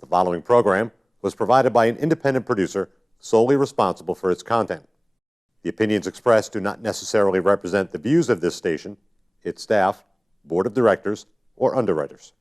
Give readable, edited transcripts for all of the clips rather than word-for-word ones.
The following program was provided by an independent producer solely responsible for its content. The opinions expressed do not necessarily represent the views of this station, its staff, board of directors, or underwriters.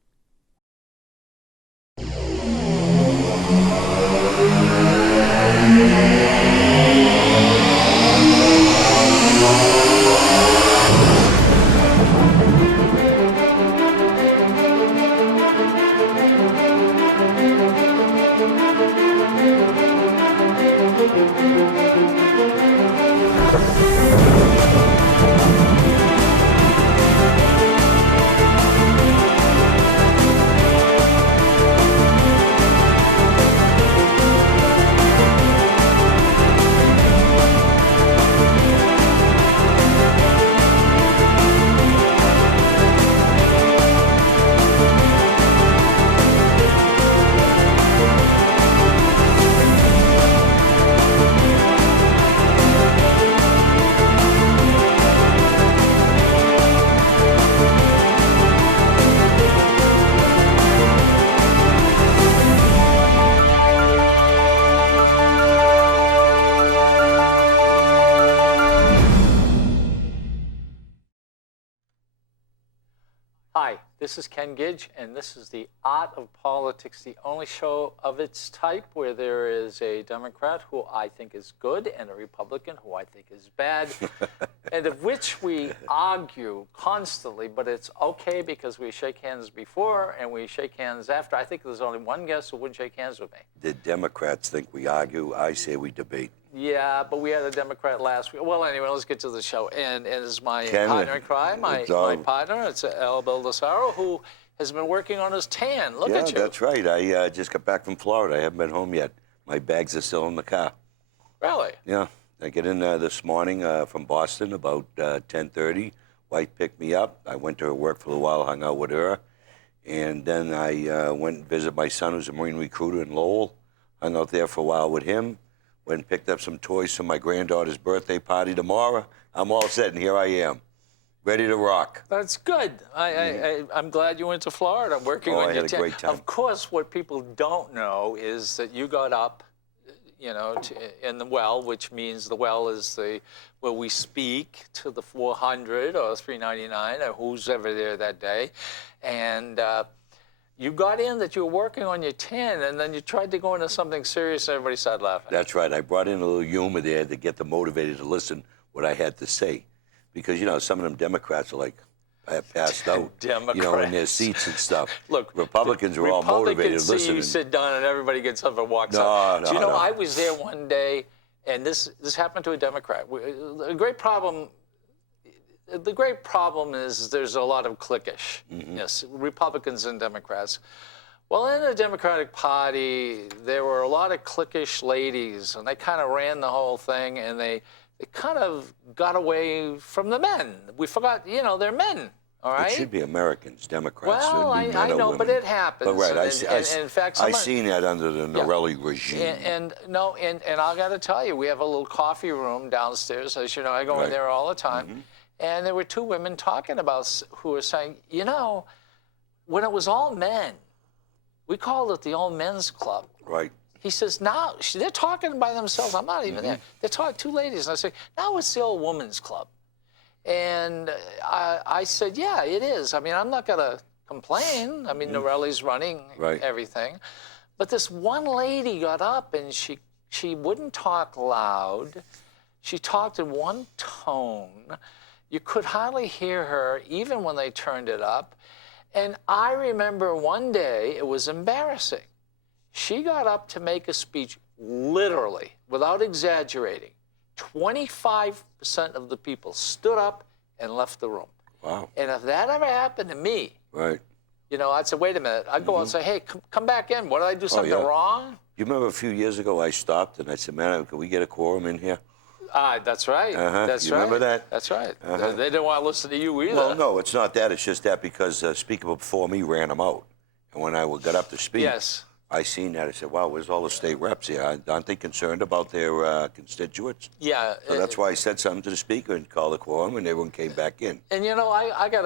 Hi, this is Ken Gidge, and this is The Art of Politics, the only show of its type where there is a Democrat who I think is good and a Republican who I think is bad, and of which we argue constantly, but it's okay because we shake hands before and we shake hands after. I think there's only one guest who wouldn't shake hands with me. The Democrats think we argue. I say we debate. Yeah, but we had a Democrat last week. Well, anyway, let's get to the show. And it is my partner in crime, my partner. It's El Baldessaro, who has been working on his tan. Look at you. Yeah, that's right. I just got back from Florida. I haven't been home yet. My bags are still in the car. Really? Yeah. I get in this morning from Boston about 10:30. Wife picked me up. I went to her work for a while, hung out with her. And then I went and visited my son, who's a Marine recruiter in Lowell. Hung out there for a while with him. Went and picked up some toys for my granddaughter's birthday party tomorrow. I'm all set, and here I am, ready to rock. That's good. I'm glad you went to Florida working on your tan. I had a great time. Of course, what people don't know is that you got up, in the well, which means the well is where we speak to the 400 or 399 or who's ever there that day. And you got in that you were working on your tan, and then you tried to go into something serious, and everybody started laughing. That's right. I brought in a little humor there to get them motivated to listen what I had to say. Because, some of them Democrats are like passed out, in their seats and stuff. Look, Republicans are all motivated to listen. You sit down and everybody gets up and walks out. Do you know, I was there one day, and this happened to a Democrat. The great problem is there's a lot of cliquish, Republicans and Democrats. Well, in the Democratic Party, there were a lot of cliquish ladies, and they kind of ran the whole thing, and they kind of got away from the men. We forgot, they're men, all right? It should be Americans, Democrats. Well, I know, but it happens. But right, in fact, I seen that under the Norelli regime. And I got to tell you, we have a little coffee room downstairs. As you know, I go in there all the time. Mm-hmm. And there were two women talking about who were saying, when it was all men, we called it the old men's club. Right. He says, now, they're talking by themselves. I'm not even there. They're talking, two ladies. And I say, now it's the old women's club. And I said, yeah, it is. I mean, I'm not going to complain. I mean, Norelli's running everything. But this one lady got up, and she wouldn't talk loud. She talked in one tone. You could hardly hear her, even when they turned it up. And I remember one day, it was embarrassing. She got up to make a speech, literally, without exaggerating. 25% of the people stood up and left the room. Wow. And if that ever happened to me, right, I'd say, wait a minute. I'd go out and say, hey, come back in. What, did I do something wrong? You remember a few years ago, I stopped and I said, man, can we get a quorum in here? That's right. That's you right. Remember that? That's right. They didn't want to listen to you either. Well, no, it's not that. It's just that because speaker before me ran them out. And when I got up to speak, I seen that. I said, wow, where's all the state reps here? Aren't they concerned about their constituents? Yeah. So that's why I said something to the speaker and called a quorum, and everyone came back in. And, I got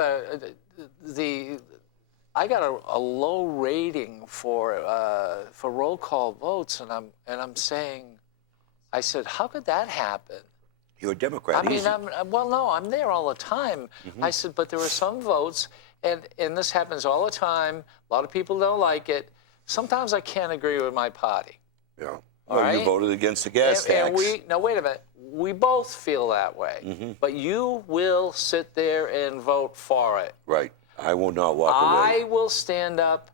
I got a low rating for roll call votes, and I'm saying, I said, how could that happen? You're a Democrat. I mean, easy. well, no, I'm there all the time. I said, but there were some votes, and this happens all the time. A lot of people don't like it. Sometimes I can't agree with my party. Yeah. All Well, you right? voted against the gas tax. And now wait a minute. We both feel that way, but you will sit there and vote for it. Right. I will not walk I away. will stand up,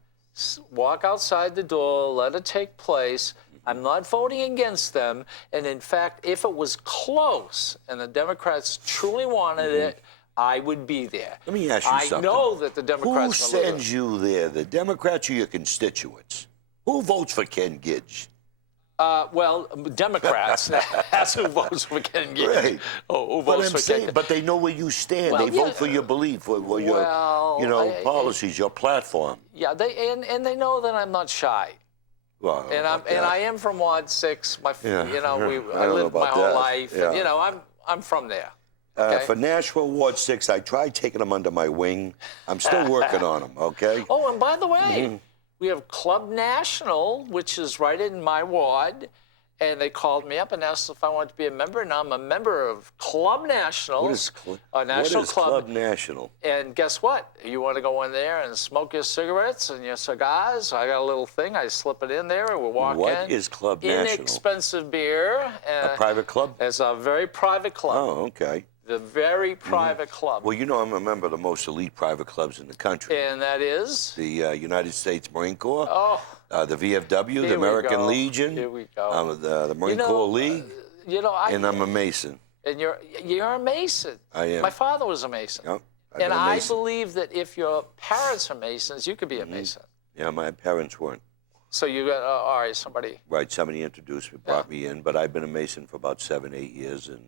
walk outside the door, let it take place. I'm not voting against them. And in fact, if it was close and the Democrats truly wanted it, I would be there. Let me ask you I something. know that the Who Democrats will lose. sends you there, the Democrats or your constituents? Who votes for Ken Gidge? Well, Democrats. That's who votes for Ken Gidge. Right. Oh, who But votes I'm for saying, Ken but they know where you stand. Well, They yeah. vote for your belief, for your, Well, policies, your platform. Yeah, and they know that I'm not shy. Well, And I am from Ward 6. Yeah. I I don't know lived my about whole that. life. Yeah. And, I'm from there. Okay? For Nashville Ward 6, I tried taking them under my wing. I'm still working on them, okay? Oh, and by the way, we have Club National, which is right in my ward. And they called me up and asked if I wanted to be a member, and I'm a member of Club National. What is, National what is Club. Club National? And guess what? You want to go in there and smoke your cigarettes and your cigars? I got a little thing. I slip it in there, and we walk in. What is Club National? Inexpensive beer. A private club? It's a very private club. Oh, okay. The very private club. Well, you know, I'm a member of the most elite private clubs in the country. And that is? The United States Marine Corps, Oh, the VFW, the here we American go. Legion. Here we go. I'm the Marine Corps League, and I'm a Mason. And you're a Mason. I am. My father was a Mason. Yep, I've And been a I Mason. believe that if your parents are Masons, you could be a Mason. Yeah, my parents weren't. So you got, all right, somebody. Right, somebody introduced me, brought me in, but I've been a Mason for about 7, 8 years, and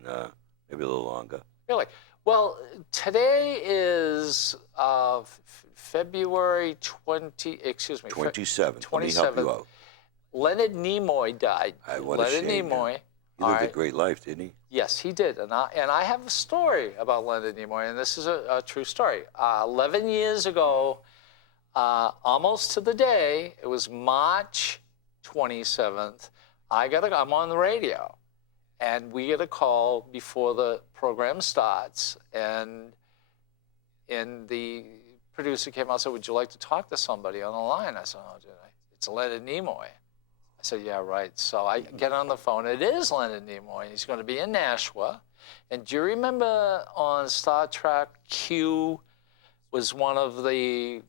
maybe a little longer. Really? Well, today is February 27th. 27th. Let me help you out. Leonard Nimoy died. What a Leonard shame, man. Nimoy. He lived a great life, didn't he? Yes, he did. And I have a story about Leonard Nimoy, and this is a true story. 11 years ago, almost to the day, it was March 27th, I'm on the radio. And we get a call before the program starts, and the producer came out and said, "Would you like to talk to somebody on the line?" I said, "Oh, it's Leonard Nimoy." I said, "Yeah, right." So I get on the phone. It is Leonard Nimoy. He's going to be in Nashua. And do you remember on Star Trek, Q was one of the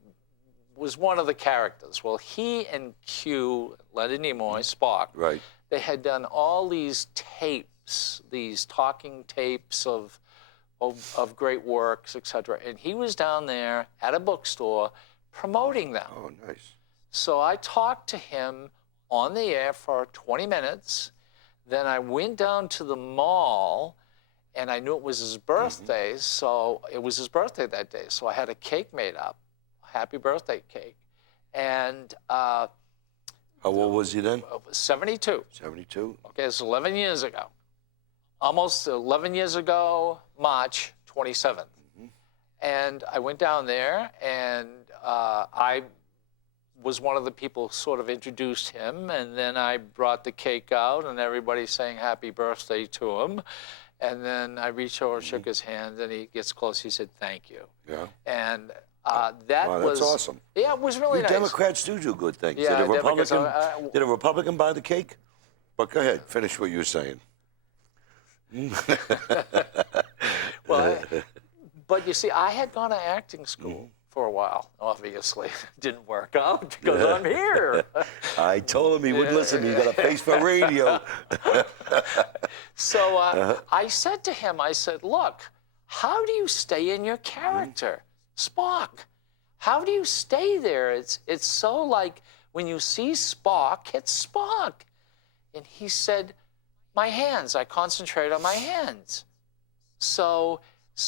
characters? Well, he and Q, Leonard Nimoy, Spock, Right. they had done all these tapes, these talking tapes of great works, etc. And he was down there at a bookstore promoting them. Oh, nice. So I talked to him on the air for 20 minutes. Then I went down to the mall, and I knew it was his birthday. So it was his birthday that day. So I had a cake made up, a happy birthday cake. And How old was he then? 72. 72? Okay, it's 11 years ago. Almost 11 years ago, March 27th. And I went down there, and I was one of the people who sort of introduced him, and then I brought the cake out, and everybody sang happy birthday to him. And then I reached over and shook his hand, and he gets close, he said, "Thank you." Yeah. And Wow, was... that's awesome. Yeah, it was really You nice. Democrats do good things. Yeah, did, a Democrats, Republican, did a Republican buy the cake? But go ahead, finish what you were saying. Well, but you see, I had gone to acting school for a while. Obviously, it didn't work out because I'm here. I told him he wouldn't listen. He got a face for radio. So I said to him, I said, "Look, how do you stay in your character, Spock? How do you stay there? It's so like when you see Spock, it's Spock." And he said, "My hands. I concentrate on my hands." So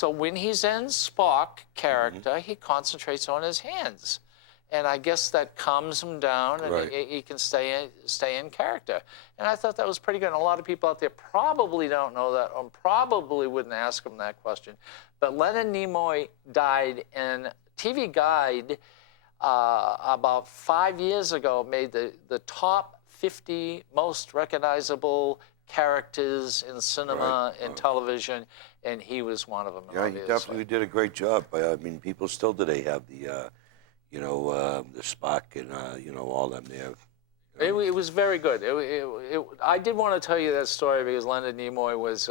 when he's in Spock character, he concentrates on his hands. And I guess that calms him down, and Right. he can stay in character. And I thought that was pretty good. And a lot of people out there probably don't know that, or probably wouldn't ask him that question. But Leonard Nimoy died, and TV Guide about 5 years ago, made the top 50 most recognizable characters in cinema and television, and he was one of them. Yeah, he definitely did a great job. I mean, people still today have the, the Spock and, all them there. It was very good. I did want to tell you that story because Leonard Nimoy was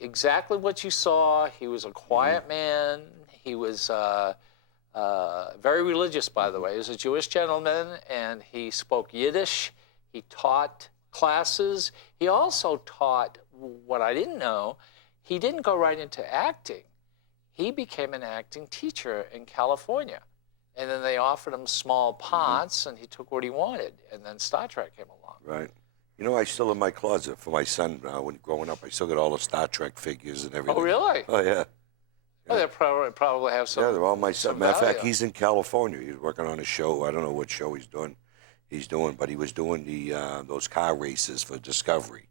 exactly what you saw. He was a quiet man. He was very religious, by the way. He was a Jewish gentleman, and he spoke Yiddish. He taught classes. He also taught what I didn't know. He didn't go right into acting. He became an acting teacher in California. And then they offered him small parts, and he took what he wanted. And then Star Trek came along. Right. You know, I still in my closet for my son when growing up. I still got all the Star Trek figures and everything. Oh, really? Oh, yeah. Well, they probably have some. Yeah, they're all my son. Matter of fact, value. he's in California. He's working on a show. I don't know what show he's doing. But he was doing those car races for Discovery.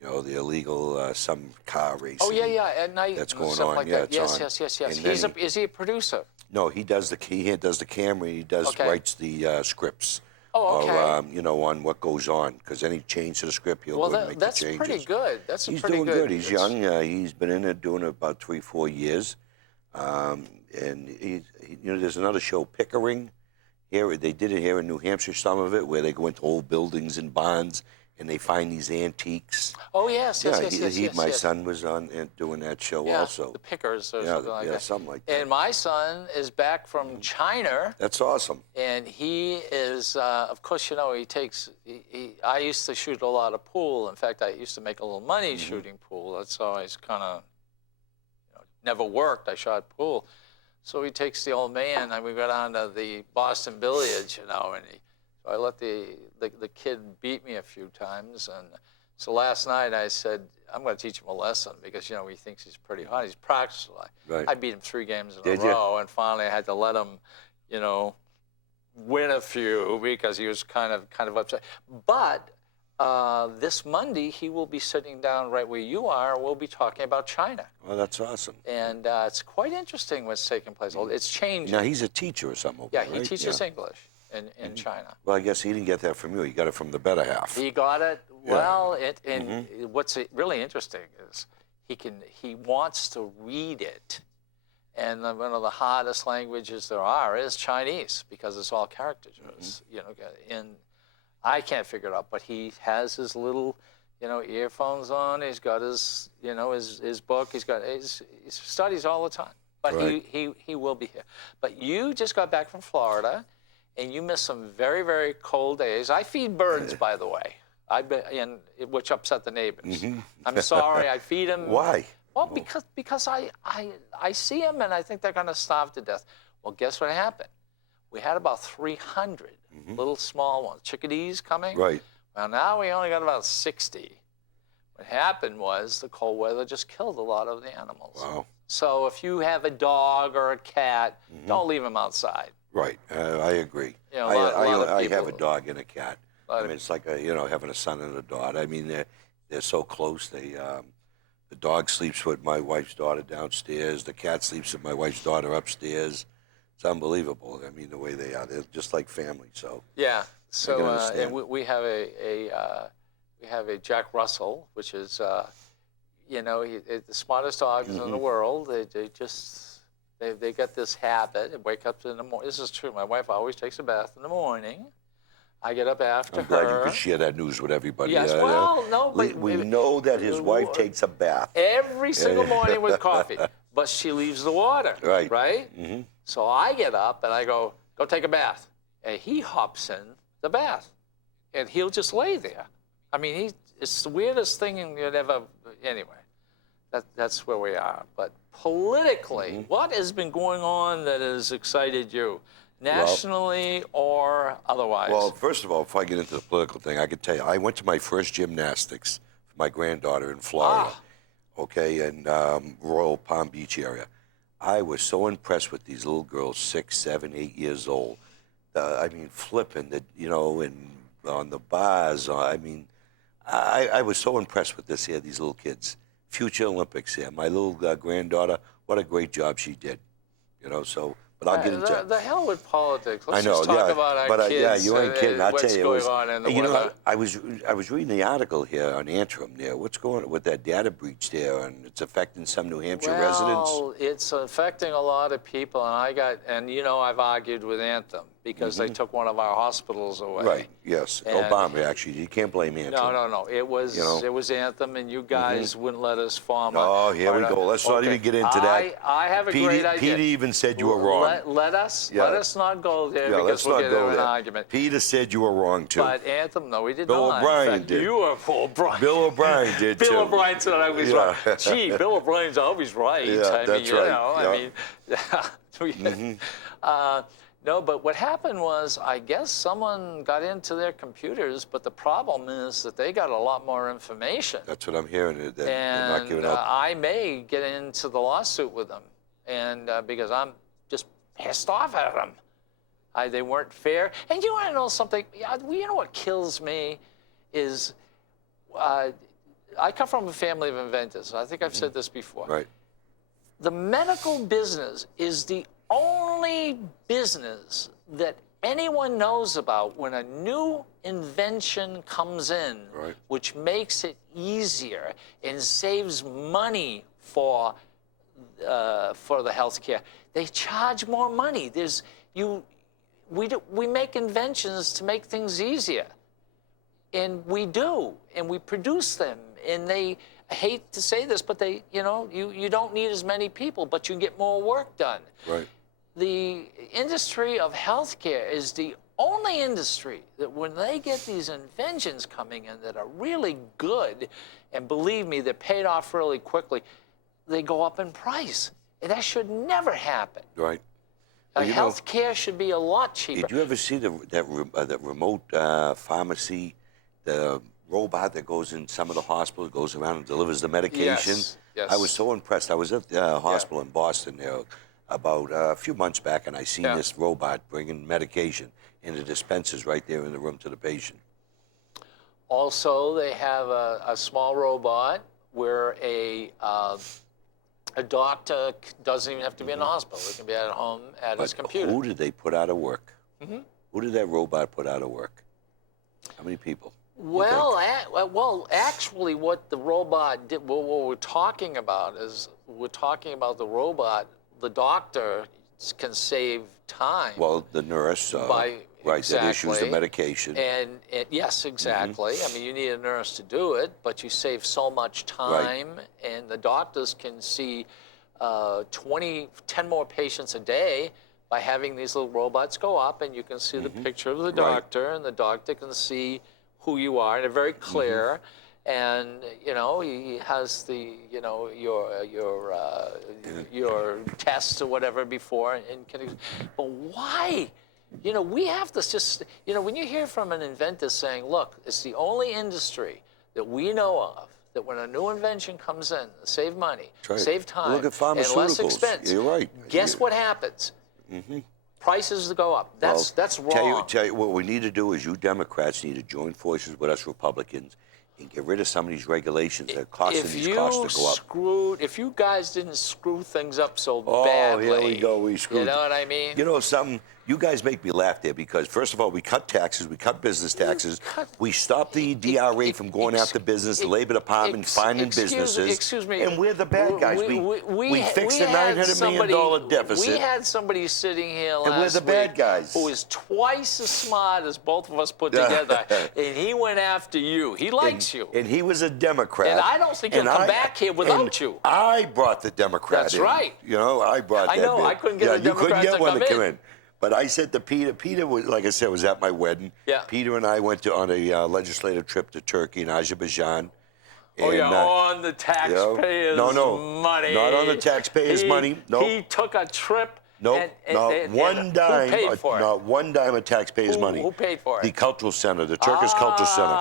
You know, the illegal some car racing. Oh yeah, at night. That's and going stuff on. like Yeah, that. it's Yes, on. yes. And then Is he a producer? No, he does the camera. He does Okay. writes the scripts. Oh, okay. Or on what goes on, because any change to the script, he'll Well, go and make the that's changes. pretty good. That's He's pretty doing good. He's young. He's been in it doing it about 3-4 years. And there's another show, Pickering. Here they did it here in New Hampshire. Some of it where they go into old buildings and barns and they find these antiques. Oh yes. My son was on doing that show Yeah, also. the Pickers or Yeah, something like yeah, that. something like that. And my son is back from China, That's awesome. and he is, of course, I used to shoot a lot of pool. In fact, I used to make a little money shooting pool. That's always kind of, never worked. I shot pool. So he takes the old man, and we go down to the Boston Billiards, and so I let the kid beat me a few times. And so last night I said, I'm going to teach him a lesson because, he thinks he's pretty hot. He's practiced a lot. Right. I beat him 3 games in Did a you? row, and finally I had to let him, win a few because he was kind of upset. But this Monday, he will be sitting down right where you are. We'll be talking about China. Well, that's awesome. And it's quite interesting what's taking place. It's changing. Now, he's a teacher or something. Yeah, he right? teaches English in China. Well, I guess he didn't get that from you. He got it from the better half. He got it. Yeah. Well, what's really interesting is he wants to read it. And one of the hardest languages there are is Chinese because it's all characters. And I can't figure it out, but he has his little, earphones on. He's got his, his book. He studies all the time. But Right. he will be here. But you just got back from Florida, and you missed some very, very cold days. I feed birds, by the way. Which upset the neighbors. I'm sorry. I feed them. Why? Well, because I see them and I think they're going to starve to death. Well, guess what happened? We had about 300 little small ones, chickadees coming. Right. Well, now we only got about 60. What happened was the cold weather just killed a lot of the animals. Wow. So if you have a dog or a cat, don't leave them outside. Right. I agree. A lot of I people- have a dog and a cat. lot I of- mean, it's like having a son and a daughter. I mean, they're so close. The dog sleeps with my wife's daughter downstairs. The cat sleeps with my wife's daughter upstairs. It's unbelievable. I mean, the way they are. They're just like family. So Yeah. So understand. and we have a Jack Russell, which is the smartest dogs in the world. They get this habit. They wake up in the morning. This is true. My wife always takes a bath in the morning. I get up after I'm her. glad you could share that news with everybody. Yes, well, no, but we know that his wife takes a bath. every single morning with coffee, but she leaves the water. Right. Right. Mm-hmm. So I get up and I go take a bath, and he hops in the bath, and he'll just lay there. I mean, it's the weirdest thing you'd ever. Anyway, that's where we are. But politically, what has been going on that has excited you, nationally or otherwise? Well, first of all, before I get into the political thing, I can tell you, I went to my first gymnastics for my granddaughter in Florida, in Royal Palm Beach area. I was so impressed with these little girls, 6, 7, 8 years old. Flipping, and on the bars. I was so impressed with these little kids. Future Olympics here. My little granddaughter, what a great job she did. But But I'll get into the hell with politics. Let's I know, just talk yeah, about our but kids. yeah, you ain't kidding. I'll what's tell you, it going was, on in the you know, weather. I was reading the article here on Antrim there. What's going on with that data breach there, and it's affecting some New Hampshire residents. Well, it's affecting a lot of people, and you know, I've argued with Anthem because they took one of our hospitals away. Right. Yes. And- Obama actually. You can't blame Antrim. No. It was You know? it was Anthem, and you guys wouldn't let us form. Oh, here we go. Let's not even get into that. I have a great idea. Peter even said you were wrong. Let us Yeah. not go there Yeah, because let's we'll not get go into an there. argument. Peter said you were wrong too. But Anthem, no, he did Bill not. O'Brien In fact, did. You were O'Brien. Bill O'Brien did too. Bill O'Brien said I was Yeah. right. Gee, Bill O'Brien's always right. Yeah, I mean, that's you right. know, Yeah. I mean, no, but what happened was, I guess someone got into their computers, but the problem is that they got a lot more information. That's what I'm hearing. They're not giving And up. I may get into the lawsuit with them, and because I'm just pissed off at them. They weren't fair. And you want to know something? You know what kills me is I come from a family of inventors. I think I've said this before. Right. The medical business is the only business that anyone knows about when a new invention comes in, Right. which makes it easier and saves money for the healthcare. They charge more money. We make inventions to make things easier, and we do, and we produce them, and they. I hate to say this, but you don't need as many people, but you can get more work done. Right. The industry of healthcare is the only industry that when they get these inventions coming in that are really good, and believe me, they're paid off really quickly, they go up in price. And that should never happen. Right. Well, Healthcare should be a lot cheaper. Did you ever see that remote pharmacy, the robot that goes in some of the hospitals, goes around and delivers the medication? Yes. I was so impressed. I was at the hospital in Boston there about a few months back, and I seen this robot bringing medication in the dispensers right there in the room to the patient. Also, they have a small robot where a doctor doesn't even have to be in the hospital. He can be at home at his computer. Who did they put out of work? Who did that robot put out of work? How many people? Well, actually, what the robot did, what we're talking about is the robot. The doctor can save time. Well, the nurse, that issues the medication. And yes, exactly. I mean, you need a nurse to do it, but you save so much time, and the doctors can see 10 more patients a day by having these little robots go up, and you can see the picture of the doctor, and the doctor can see who you are, and they're very clear. And he has the your tests or whatever before, and but why? We have to just when you hear from an inventor saying, "Look, it's the only industry that we know of that when a new invention comes in, save money, save time, Look at and less pharmaceuticals. expense." You're right. Guess what happens? Prices go up. That's wrong. Tell you what we need to do is you Democrats need to join forces with us Republicans and get rid of some of these regulations that are causing these costs to go up. If you guys didn't screw things up so badly. Oh, here we go. We screwed. You know what I mean? You know something? You guys make me laugh there because, first of all, we cut taxes, we cut business taxes, we stopped the DRA from going after business, the Labor Department finding businesses. Excuse me. And we're the bad guys. We fixed the $900 million deficit. We had somebody sitting here last And we're the bad guys. who is twice as smart as both of us put together, and he went after you. He likes you. And he was a Democrat. And I don't think he'll come back here without you. I brought the Democrat That's in. right. I brought that I know. in. I couldn't get a you couldn't Democrat get to one come to come in. in. But I said to Peter was, like I said, was at my wedding. Yeah. Peter and I went on a legislative trip to Turkey and Azerbaijan. And, And, on the taxpayers' money. Not on the taxpayers' money. No. He took a trip. Nope, not one dime. Who paid for it? Not one dime of taxpayers' money. Who paid for it? The Cultural Center, the Turkish Cultural Center.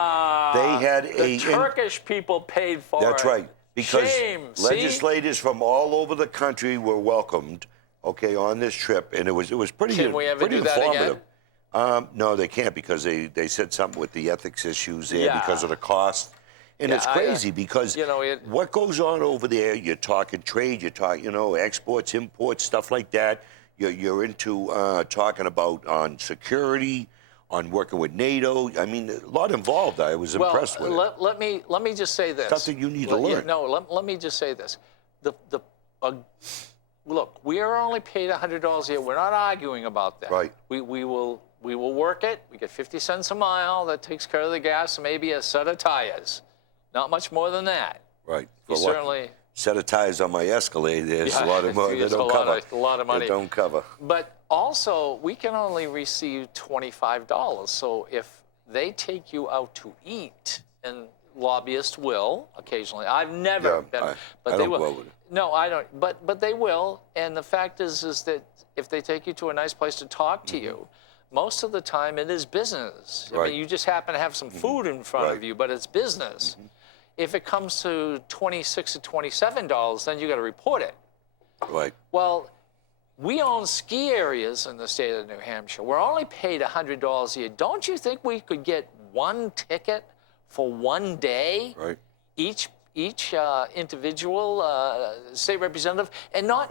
They had the Turkish people paid for it. That's right. Because Shame. legislators from all over the country were welcomed, on this trip, and it was pretty Can we ever pretty do that informative. again? No, they can't because they said something with the ethics issues there because of the cost. And it's crazy because what goes on over there, you're talking trade, you're talking, exports, imports, stuff like that. you're into talking about on security, on working with NATO. I mean, a lot involved. I was impressed with it. Let me just say this. Something you need to learn. Let me just say this. Look, we are only paid $100 a year. We're not arguing about that. Right. We will work it. We get 50 cents a mile. That takes care of the gas and maybe a set of tires. Not much more than that. Right. You certainly. Set of tires on my Escalade. There's a lot of money. They don't cover. A lot of money. They don't cover. But also, we can only receive $25. So if they take you out to eat, and lobbyists will occasionally. I've never been, but I they don't will. go with it. No, I don't. But they will. And the fact is that if they take you to a nice place to talk to you, most of the time it is business. I mean, you just happen to have some food in front of you, but it's business. If it comes to $26 to $27, then you got to report it. Right. Well, we own ski areas in the state of New Hampshire. We're only paid $100 a year. Don't you think we could get one ticket for one day? Right. Each individual state representative, and not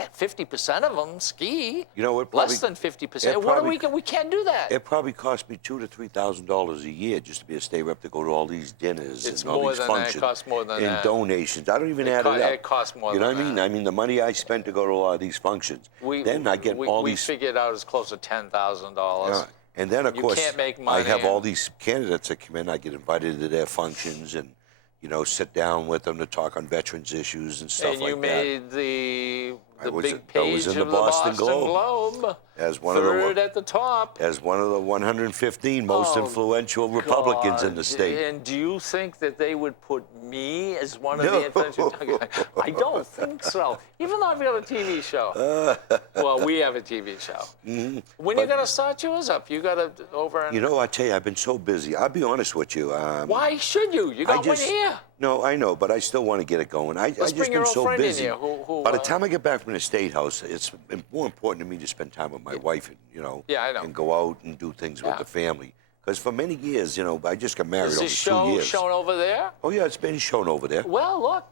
at 50% of them ski. You know, it probably, less than 50%. What do we can't do that. It probably cost me $2,000 to $3,000 a year just to be a state rep to go to all these dinners and all these functions. It costs more than that. And donations. I don't even add it up. It costs more than that. You know than what I mean? I mean, the money I spent to go to a lot of these functions. Then I get all these. We figured out it's close to $10,000. Yeah. And then, of course, can't make money I have all these candidates that come in. I get invited to their functions and, you know, sit down with them to talk on veterans issues and stuff like that. And you made the big I page was in of the Boston Globe. As one Third of the, at the top. as one of the 115 most influential Republicans in the state. And do you think that they would put me as one of the influential? I don't think so. Even though I've got a TV show. Well, we have a TV show. When you got to start yours up? You got to over and. You know, I tell you, I've been so busy. I'll be honest with you. Why should you? You got one here. No, I know, but I still want to get it going. I just bring your been old so friend in busy. here who, By the time I get back from the State House, it's more important to me to spend time with my wife, and, you know, Yeah, I know. and go out and do things with the family. Because for many years, you know, I just got married Is over this 2 show years. shown over there? Oh yeah, it's been shown over there. Well, look,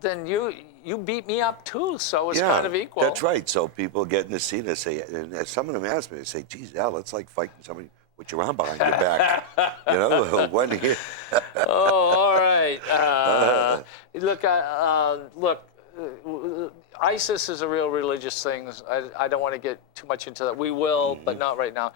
then you beat me up too, so it's kind of equal. That's right. So people get in the seat and say, and some of them ask me, they say, "Geez, Al, it's like fighting somebody with your arm behind your back." You know, one here. Oh, all right. Look, ISIS is a real religious thing. I don't want to get too much into that. We will, but not right now.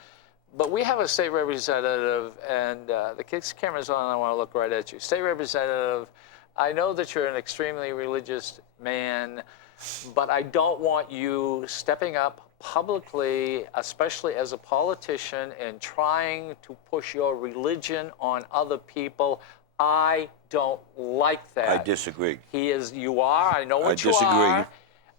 But we have a state representative, and the camera's on, and I want to look right at you. State representative, I know that you're an extremely religious man, but I don't want you stepping up publicly, especially as a politician, and trying to push your religion on other people. I don't like that. I disagree. You are. I know what you disagree. are.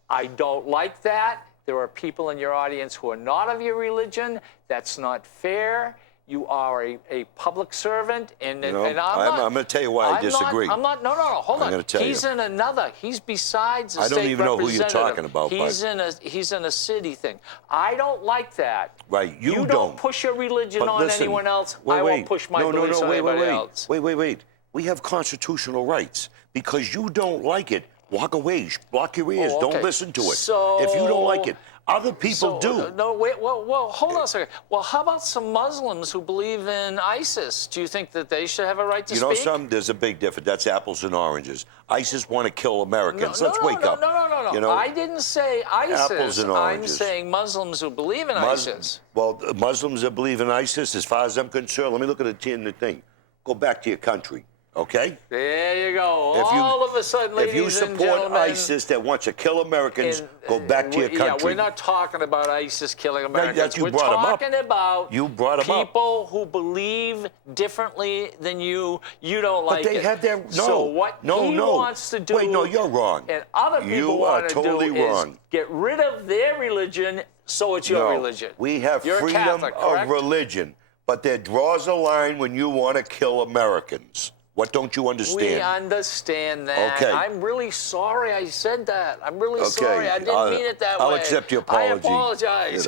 I don't like that. There are people in your audience who are not of your religion. That's not fair. You are a public servant, and I'm going to tell you why I disagree. No, hold on. I'm going to tell you. He's besides a I state don't even know who you're representative. talking about. He's in a city thing. I don't like that. Right, you don't push your religion on anyone else. I won't push my beliefs on anybody else. Wait. We have constitutional rights. Because you don't like it, walk away, block your ears, don't listen to it. If you don't like it, other people do. No, wait, well, hold on a second. Well, how about some Muslims who believe in ISIS? Do you think that they should have a right to speak? You know, there's a big difference. That's apples and oranges. ISIS want to kill Americans. Let's wake up. No. You know, I didn't say ISIS. Apples and oranges. I'm saying Muslims who believe in ISIS. Well, Muslims that believe in ISIS, as far as I'm concerned, let me look at the thing. Go back to your country. Okay? There you go. All of a sudden, ladies and gentlemen. If you support ISIS that wants to kill Americans, go back to your country. Yeah, we're not talking about ISIS killing Americans. We're talking about people who believe differently than you. You don't like it. But they have their... So what he wants to do... Wait, no, you're wrong. And other people want to do is get rid of their religion, so it's your religion. We have freedom Catholic, of religion, but there draws a line when you want to kill Americans. What don't you understand? We understand that. Okay. I'm really sorry I said that. I'm really sorry. I didn't mean it that way. I'll accept your apology. I apologize.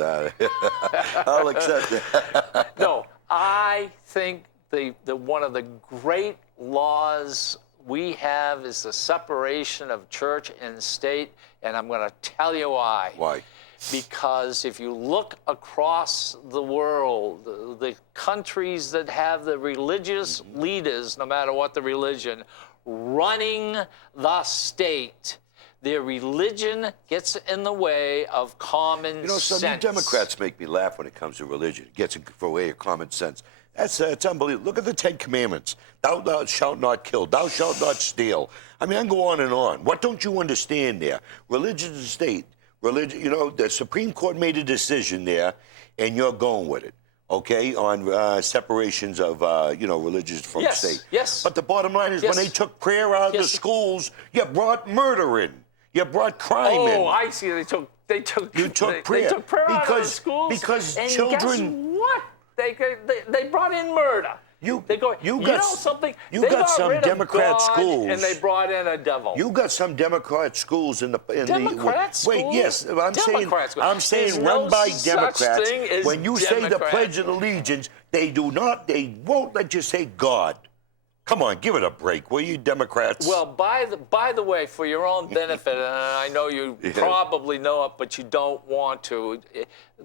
I'll accept it. No, I think one of the great laws we have is the separation of church and state, and I'm going to tell you why. Why? because if you look across the world, the countries that have the religious leaders, no matter what the religion, running the state, their religion gets in the way of common You know, sense. some Democrats make me laugh when it comes to religion. It gets in the way of common sense. It's unbelievable. Look at the Ten Commandments. Thou shalt not kill. Thou shalt not steal. I mean, I can go on and on. What don't you understand there? Religion is state. Religion, you know, the Supreme Court made a decision there, and you're going with it, okay, on separations of, you know, religious from Yes, state. yes. But the bottom line is Yes. when they took prayer out of the Yes. schools, you brought murder in. You brought crime in. Oh, I see. They took You took they prayer. took prayer out of the Because- schools. because and children- Guess what? They brought in murder. You got know something? You They got some rid of Democrat God, schools, and they brought in a devil. You got some Democrat schools in the Democrat schools? Wait, yes, I'm Democrat schools. I'm saying There's run no by such Democrats. thing as When you say the Democrat. Pledge of Allegiance, they won't let you say God. Come on, give it a break, will you, Democrats? Well, by the way, for your own benefit, and I know you probably know it, but you don't want to.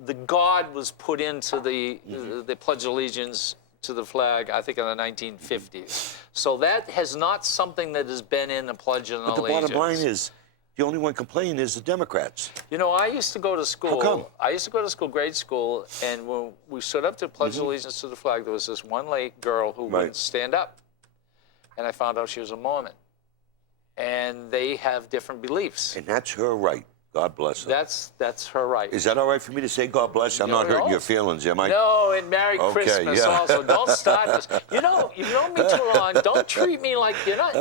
The God was put into the Pledge of Allegiance to the flag, I think, in the 1950s. So that has not something that has been in the Pledge of but the Allegiance. bottom line is, the only one complaining is the Democrats. You know, I used to go to school. How come? I used to go to school, grade school, and when we stood up to pledge allegiance to the flag, there was this one late girl who wouldn't stand up. And I found out she was a Mormon. And they have different beliefs. And that's her right. God bless her. That's her right. Is that all right for me to say God bless you? I'm not hurting your feelings, am I? No, and Merry Okay, Christmas yeah. also. Don't start this. You know me too long. Don't treat me like you're not.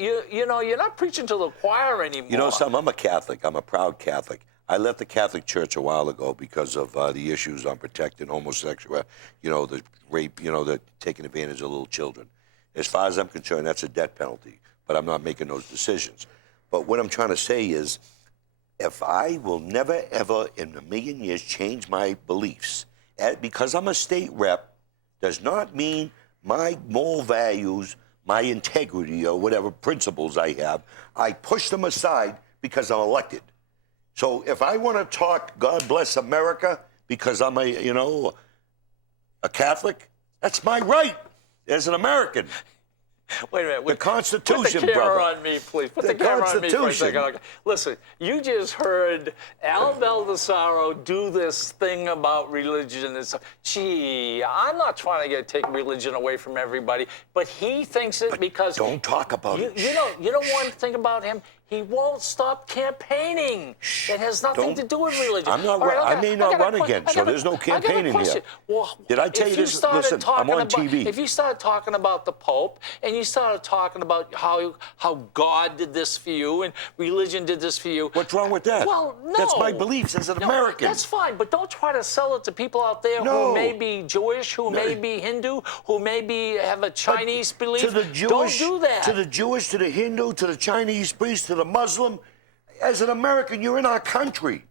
You're not preaching to the choir anymore. You know something? I'm a Catholic. I'm a proud Catholic. I left the Catholic Church a while ago because of the issues on protecting homosexual, you know, the rape, you know, the taking advantage of little children. As far as I'm concerned, that's a death penalty. But I'm not making those decisions. But what I'm trying to say is, if I will never, ever in a million years change my beliefs, because I'm a state rep, does not mean my moral values, my integrity, or whatever principles I have, I push them aside because I'm elected. So if I want to talk God bless America because I'm a Catholic, that's my right as an American. Wait a minute. The Constitution, Put the camera brother. on me, please. Put The the camera on me for a Constitution. second. Okay. Listen, you just heard Al Baldessaro do this thing about religion and stuff. Gee, I'm not trying to take religion away from everybody, but he thinks it because... Don't talk about it. You know one thing about him? He won't stop campaigning. It has nothing to do with religion. I'm not. All right, I may not run again, so there's no campaigning here. here. Well, Did I tell you this? Listen, I'm on TV. If you started talking about the Pope and you started talking about how God did this for you and religion did this for you, What's wrong with that? well, no. That's my beliefs as an American. That's fine, but don't try to sell it to people out there No. who may be Jewish, who may be Hindu, who maybe have a Chinese belief. To the Jewish, don't do that. To the Jewish, to the Hindu, to the Chinese priest, to the Muslim. As an American, you're in our country.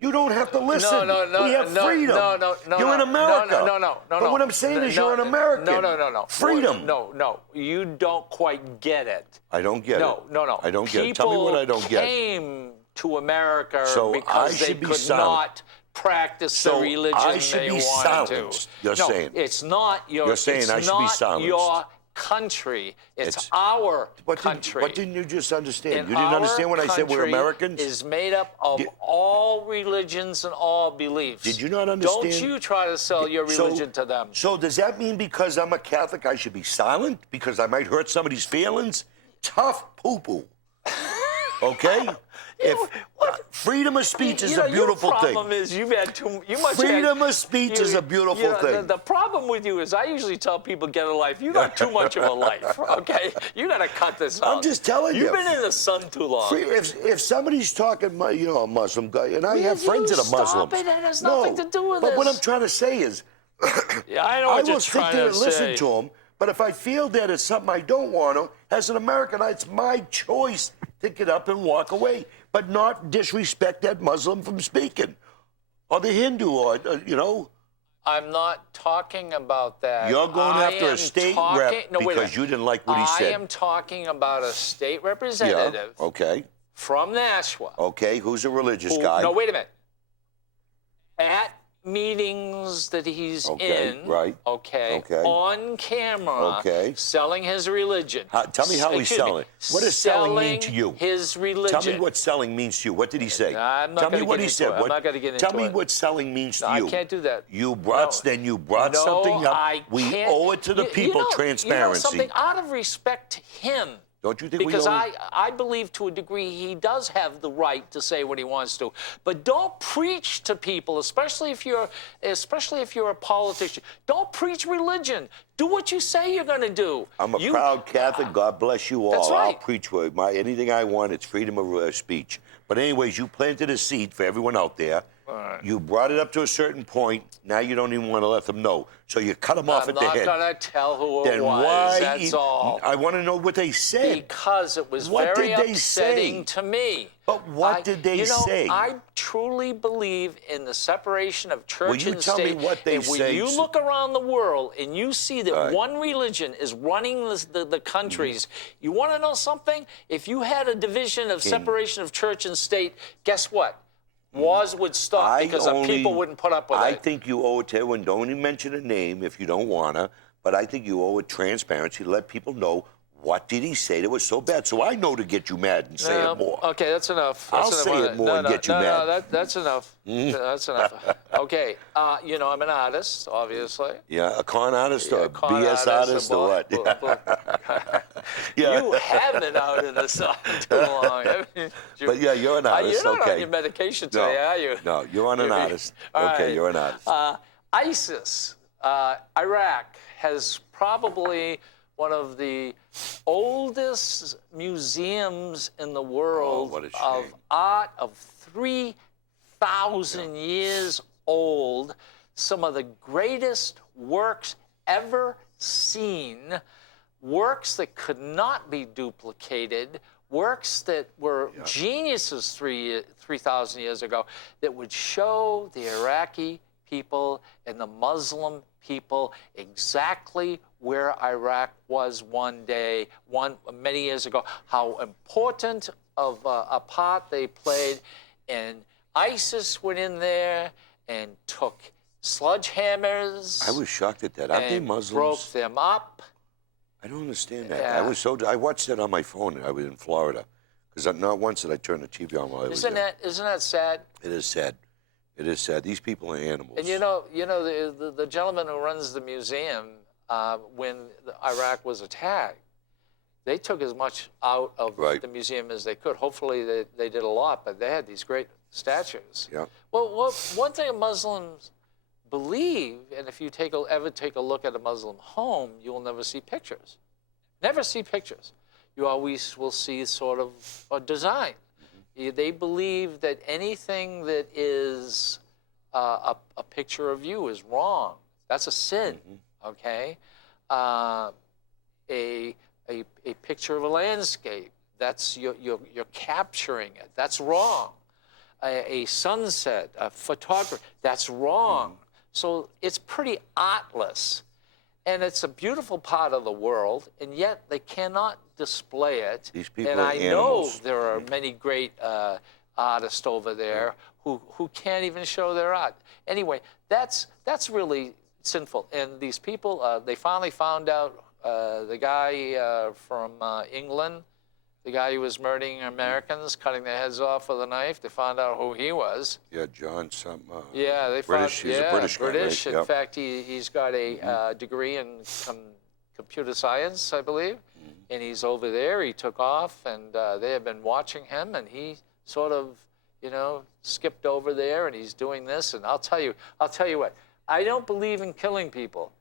You don't have to listen. No, we have freedom. No. You're in America. No. But what I'm saying is you're an American. No. Freedom. No. You don't quite get it. I don't get it. No. I don't get it. Tell me what I don't get. People came to America So because I they should be could silent. not practice the So religion I should they be wanted silenced, to. you're no, saying. it's not your. You're saying it's I should be not silenced. your country. It's our country. What didn't you just understand? And You didn't our understand when I said we're country Americans? is made up of all religions and all beliefs. Did you not understand? Don't you try to sell your religion to them. So does that mean because I'm a Catholic I should be silent? Because I might hurt somebody's feelings? Tough poo-poo. Okay? Freedom of speech is a beautiful your thing. problem is you've had too much. Freedom of speech is a beautiful thing. The problem with you is I usually tell people get a life. You got too much of a life. Okay, you got to cut this out. I'm just telling you. You've been in the sun too long. If somebody's talking, a Muslim guy, and I have friends that are Stop Muslims. it. It has nothing to do with but this. what I'm trying to say is, Yeah, I know I what you're will sit trying there to and listen say. to him. But if I feel that it's something I don't want to, as an American, it's my choice to get up and walk away, but not disrespect that Muslim from speaking, or the Hindu, or I'm not talking about that. You're going after a state rep because you didn't like what he said. I am talking about a state representative Okay. from Nashua. Okay. Who's a religious guy? No, wait a minute. at meetings that he's Okay, in, right. okay, Okay. on camera, Okay. selling his religion. Tell me how he's Excuse me, selling. What does selling mean to you? His religion. Tell me what selling means to you. What did he say? I'm not Tell me gonna what get he into said. it. I'm not gonna get Tell into me it. what selling means No, to I you. can't do that. You brought No. then you brought No, something up. I We can't. owe it to the people. Transparency. You know something, out of respect to him. Don't you think Because we owe I believe to a degree he does have the right to say what he wants to. But don't preach to people, especially if you're a politician. Don't preach religion. Do what you say you're going to do. I'm a proud Catholic. God bless you all. That's right. I'll preach anything I want. It's freedom of speech. But anyways, you planted a seed for everyone out there. Right. You brought it up to a certain point. Now you don't even want to let them know. So you cut them off at the head. I'm not going to tell who Then it was. why? That's all. I want to know what they said. Because it was What very did they upsetting say? to me. But what did they say? I truly believe in the separation of church you and tell me state. what they and when say? you look around the world and you see that Right. one religion is running the countries, you want to know something? If you had a division of separation of church and state, guess what? Wars would stop because people wouldn't put up with it. I think you owe it to everyone. Don't even mention a name if you don't want to. But I think you owe it transparency to let people know what did he say that was so bad. So I know to get you mad and say it more. Okay, that's enough. I'll That's say enough. it more and get you mad. No, that's enough. That's enough. Okay, I'm an artist, obviously. Yeah, a con artist or a con BS artist or what? You have been out in the sun too long. But yeah, you're an artist. You're not okay. on your medication today, are you? No, you're on an artist. All Okay, right. you're an artist. ISIS, Iraq, has probably one of the oldest museums in the world what a of shame. art of 3,000 years old. Some of the greatest works ever seen, works that could not be duplicated, works that were geniuses 3,000 years ago, that would show the Iraqi people and the Muslim people exactly where Iraq was many years ago, how important of a part they played. And ISIS went in there and took sledgehammers. I was shocked at that. Aren't they and Muslims? broke them up. I don't understand that. Yeah. I watched that on my phone. I was in Florida. Because not once did I turn the TV on while I was there. Isn't that sad? It is sad. It is sad. These people are animals. And the gentleman who runs the museum, when Iraq was attacked, they took as much out of Right. the museum as they could. Hopefully they did a lot, but they had these great statues. Yeah. Well, one thing Muslims believe, and if you ever take a look at a Muslim home, you will never see pictures. Never see pictures. You always will see sort of a design. They believe that anything that is a picture of you is wrong. That's a sin, okay? A picture of a landscape, that's you're capturing it. That's wrong. A sunset, a photography, that's wrong. So it's pretty artless. And it's a beautiful part of the world, and yet they cannot display it. These people and are I animals. know there are many great artists over there who can't even show their art. Anyway, that's really sinful. And these people, they finally found out the guy from England, the guy who was murdering Americans, cutting their heads off with a knife. They found out who he was. Yeah, John, some. Yeah, they British. found. He's a British guy, right? British. In Yep. fact, he's got a degree in computer science, I believe, and he's over there. He took off, and they have been watching him, and he sort of, skipped over there, and he's doing this. And I'll tell you what. I don't believe in killing people,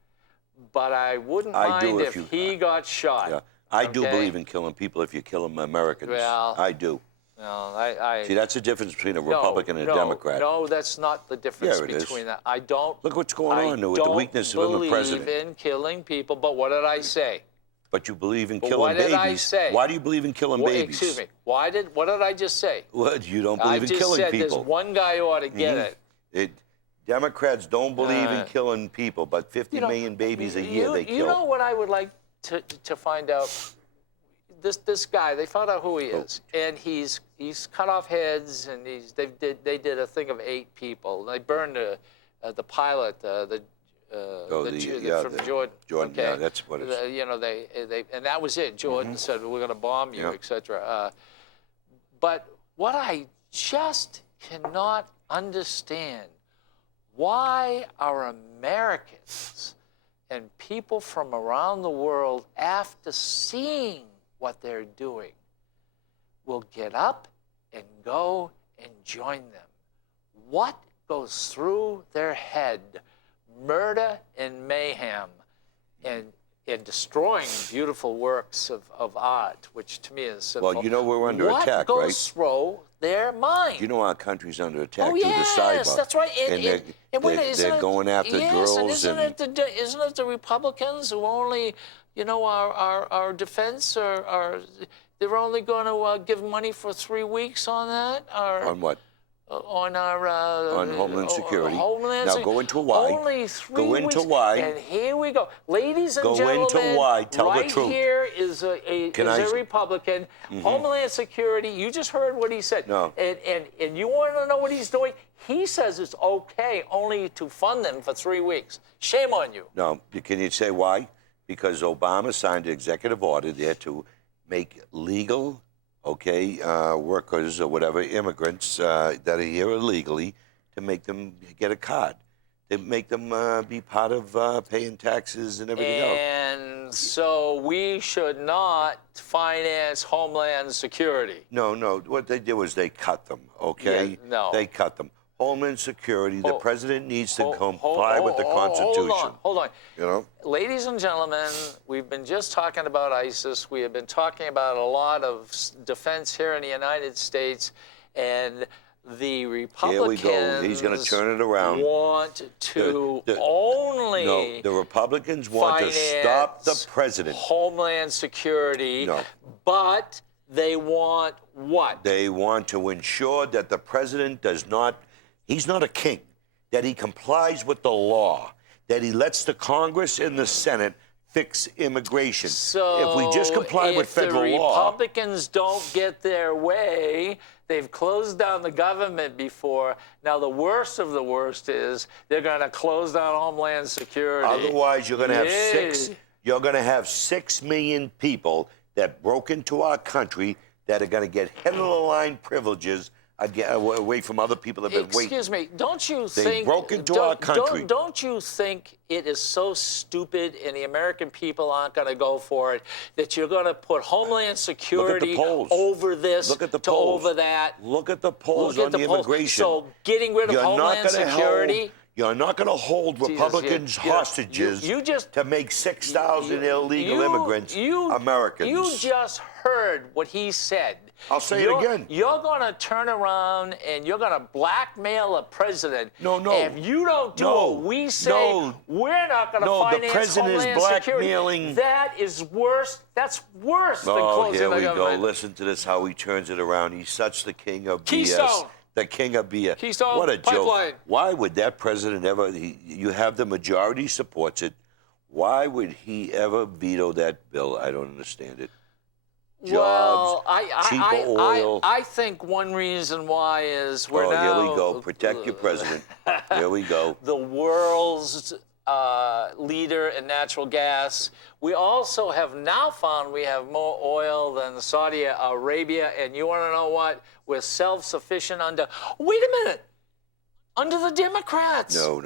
but I wouldn't mind if he got shot. Yeah, I do okay? believe in killing people if you kill them Americans. Well, I do. No, I See, that's the difference between a Republican and a Democrat. No, that's not the difference Yeah, it is. between that. I don't. Look what's going on with the weakness of the president. I don't believe in killing people, but what did I say? But you believe in But killing what did babies. I say? Why do you believe in killing babies? Excuse me. What did I just say? What? You don't believe I in just killing said people. there's one guy who ought to get it. Democrats don't believe in killing people, but 50 million babies a year they kill. You know what I would like to find out? this guy, they found out who he is, and he's cut off heads, and they did a thing of 8 people. They burned the pilot, from Jordan. Jordan, okay? yeah, that's what it's. They and that was it. Jordan said, "We're going to bomb you," Yeah. etc. But what I just cannot understand, why are Americans and people from around the world, after seeing what they're doing, will get up and go and join them? What goes through their head? Murder and mayhem and destroying beautiful works of art, which to me is simple. Well, you know we're under attack, what right? goes through their mind? You know our country's under attack Oh, through yes, the cyber. that's right. And wait, they're going after yes, girls and isn't it the Republicans who only, our defense they're only going to give money for 3 weeks on that? Or, on what? On our On Homeland Security. Homeland Now Sec- go into why. Only 3 Go weeks. into why. And here we go, ladies and Go gentlemen. into why. Tell the right truth. here is a Republican. Homeland Security. You just heard what he said. No. And you want to know what he's doing? He says it's okay only to fund them for 3 weeks. Shame on you. No, can you say why? Because Obama signed an executive order there to make legal, workers or whatever, immigrants that are here illegally, to make them get a card, to make them be part of paying taxes and everything else. And so we should not finance Homeland Security. No. What they did was they cut them, okay? Yeah, no. They cut them. Homeland Security, the president needs to comply with the Constitution. Hold on. You know? Ladies and gentlemen, we've been just talking about ISIS. We have been talking about a lot of defense here in the United States, and the Republicans Here we go. He's going to turn it around. Want to only No, the Republicans want to stop the president. Homeland Security, No. but they want what? They want to ensure that the president he's not a king, that he complies with the law, that he lets the Congress and the Senate fix immigration. So if we just comply with federal if the law. Republicans don't get their way, they've closed down the government before. Now the worst of the worst is they're going to close down Homeland Security. Otherwise, you're going to have Yeah. You're going to have 6 million people that broke into our country that are going to get head of the line privileges away from other people that have been waiting. Excuse me, don't you They think... broke into our country. Don't you think it is so stupid, and the American people aren't going to go for it, that you're going to put Homeland Security polls. over this, Look at the polls. over that? Look at the polls Look on at the polls. immigration. So getting rid of Homeland Security... You're not going to hold Republicans hostages to make 6,000 illegal immigrants Americans. You just heard what he said. I'll say it again. You're going to turn around and you're going to blackmail a president. No. If you don't do what we say, we're not going to finance the president is Homeland blackmailing. Security. That is worse. That's worse than Oh, closing here the we government. go. Listen to this, how he turns it around. He's such the king of Keystone. BS. The king of BS. Keystone What a Pipeline. joke. Why would that president ever, you have the majority supports it. Why would he ever veto that bill? I don't understand it. Jobs, cheaper oil. I think one reason why is we're now... Here we go. Protect your president. Here we go. The world's leader in natural gas. We also have now found we have more oil than Saudi Arabia. And you want to know what? We're self-sufficient under... Wait a minute. Under the Democrats. No.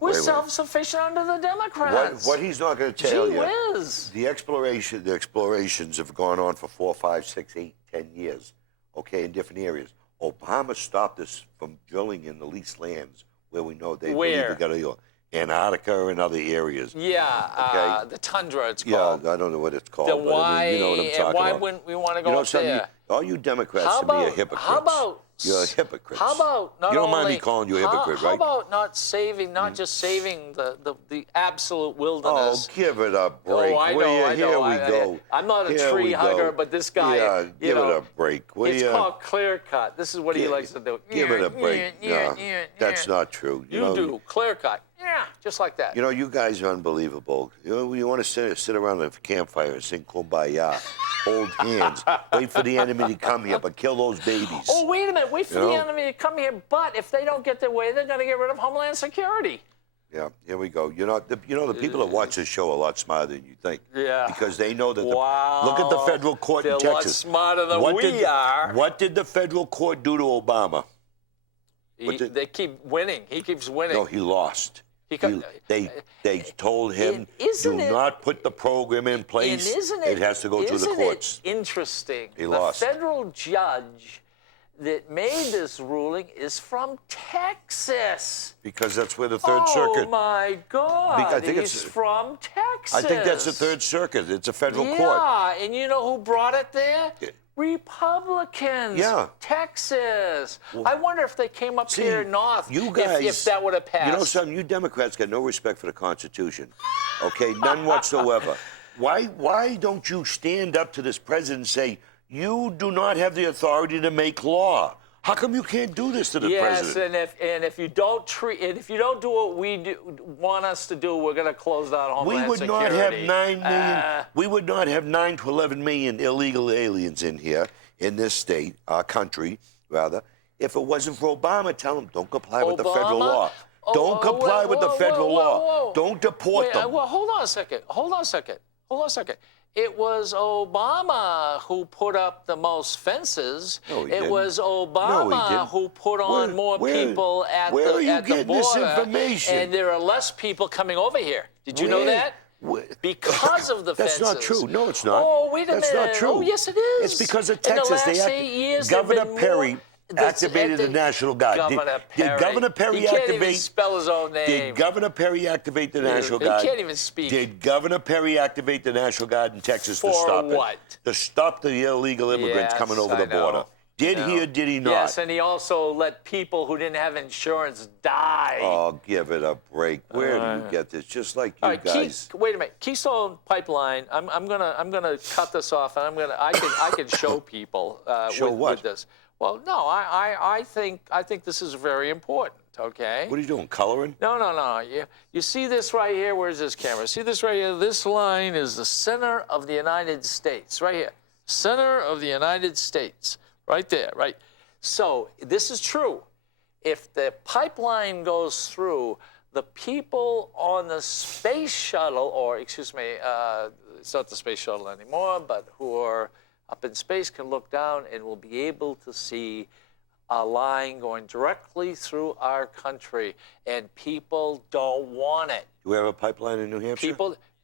We're self-sufficient under the Democrats. What he's not going to tell Gee you. whiz. The explorations have gone on for 4, 5, 6, 8, 10 years, okay, in different areas. Obama stopped us from drilling in the leased lands where we know they believe we got oil. Antarctica and other areas. Yeah, the tundra it's called. Yeah, I don't know what it's called. Then but I mean, you know what I'm talking and why about. wouldn't we want to go up there? All you Democrats to me are hypocrites. You're hypocrites. How about not you don't mind only, me calling you a hypocrite, how right? about not just saving the absolute Oh, wilderness? give it a break. Oh, I know. Here we go. I'm not a Here tree we hugger, go. but this guy, Yeah, give it a break. Will it's ya? called clear cut. This is what he likes to do. Give it a break. No, that's not true. You do clear cut. Yeah, just like that. You know, you guys are unbelievable. You want to sit around a campfire and sing Kumbaya, hold hands, wait for the enemy to come here, but kill those babies. Oh, wait a minute. Wait for You the know? enemy to come here. But if they don't get their way, they're going to get rid of Homeland Security. Yeah, here we go. You know, the people that watch this show are a lot smarter than you think. Yeah. Because they know that. Wow. Look at the federal court in They're a lot Texas. smarter than What we are. What did the federal court do to Obama? They keep winning. He keeps winning. No, he lost. They told him, Isn't do it- not put the program in place. And isn't it has to go through the isn't courts. it interesting? He the lost. federal judge that made this ruling is from Texas. Because that's where the Third Circuit. Oh my God! I think He's it's- from Texas. I think that's the Third Circuit. It's a federal court. Yeah, and you know who brought it there? Yeah. Republicans. Yeah. Texas. I wonder if they came up See, here north. you guys, if that would have passed. You know something? You Democrats got no respect for the Constitution. Okay, none whatsoever. Why don't you stand up to this president and say, you do not have the authority to make law? How come you can't do this to the president? Yes, and if you don't do what we want us to do, we're going to close down We Homeland would Security. not have 9 million. We would not have 9 to 11 million illegal aliens in here, in this state, our country, rather, if it wasn't for Obama. Tell them, don't comply with the federal Obama? law. Don't comply with the federal law. Whoa. Don't deport them. Well, hold on a second. It was Obama who put up the most fences. No, he it didn't. was No, Obama he didn't. who put on more people at where are you the getting border. this information? And there are less people coming over here. Did you know Where? that? Where? Because of the That's fences. not true. No, it's not. Oh, wait a That's minute. not true. Oh, yes, it is. It's because of In the Texas. last 8 years, Governor there've been Perry more- activated the National Guard. Governor Did Perry. Governor Perry He can't even activate? spell his own name. Did Governor Perry activate the National He Guard? can't even speak. Did Governor Perry activate the National Guard in Texas to For stop what? it? To stop the illegal immigrants Yes, coming over I the border. know. Did he or did he not? Yes, and he also let people who didn't have insurance die. Oh, give it a break. Where do you get this? Just like you All right, guys. wait a minute. Keystone Pipeline. I'm gonna cut this off, and I can show people Show with, what? with this. Well, no, I think this is very important. Okay. What are you doing? Coloring? No. You see this right here? Where's this camera? See this right here? This line is the center of the United States, right here. Center of the United States, right there, right? So this is true. If the pipeline goes through, the people on the space shuttle, or excuse me, it's not the space shuttle anymore, but who are up in space can look down and will be able to see a line going directly through our country, and people don't want it. Do we have a pipeline in New Hampshire?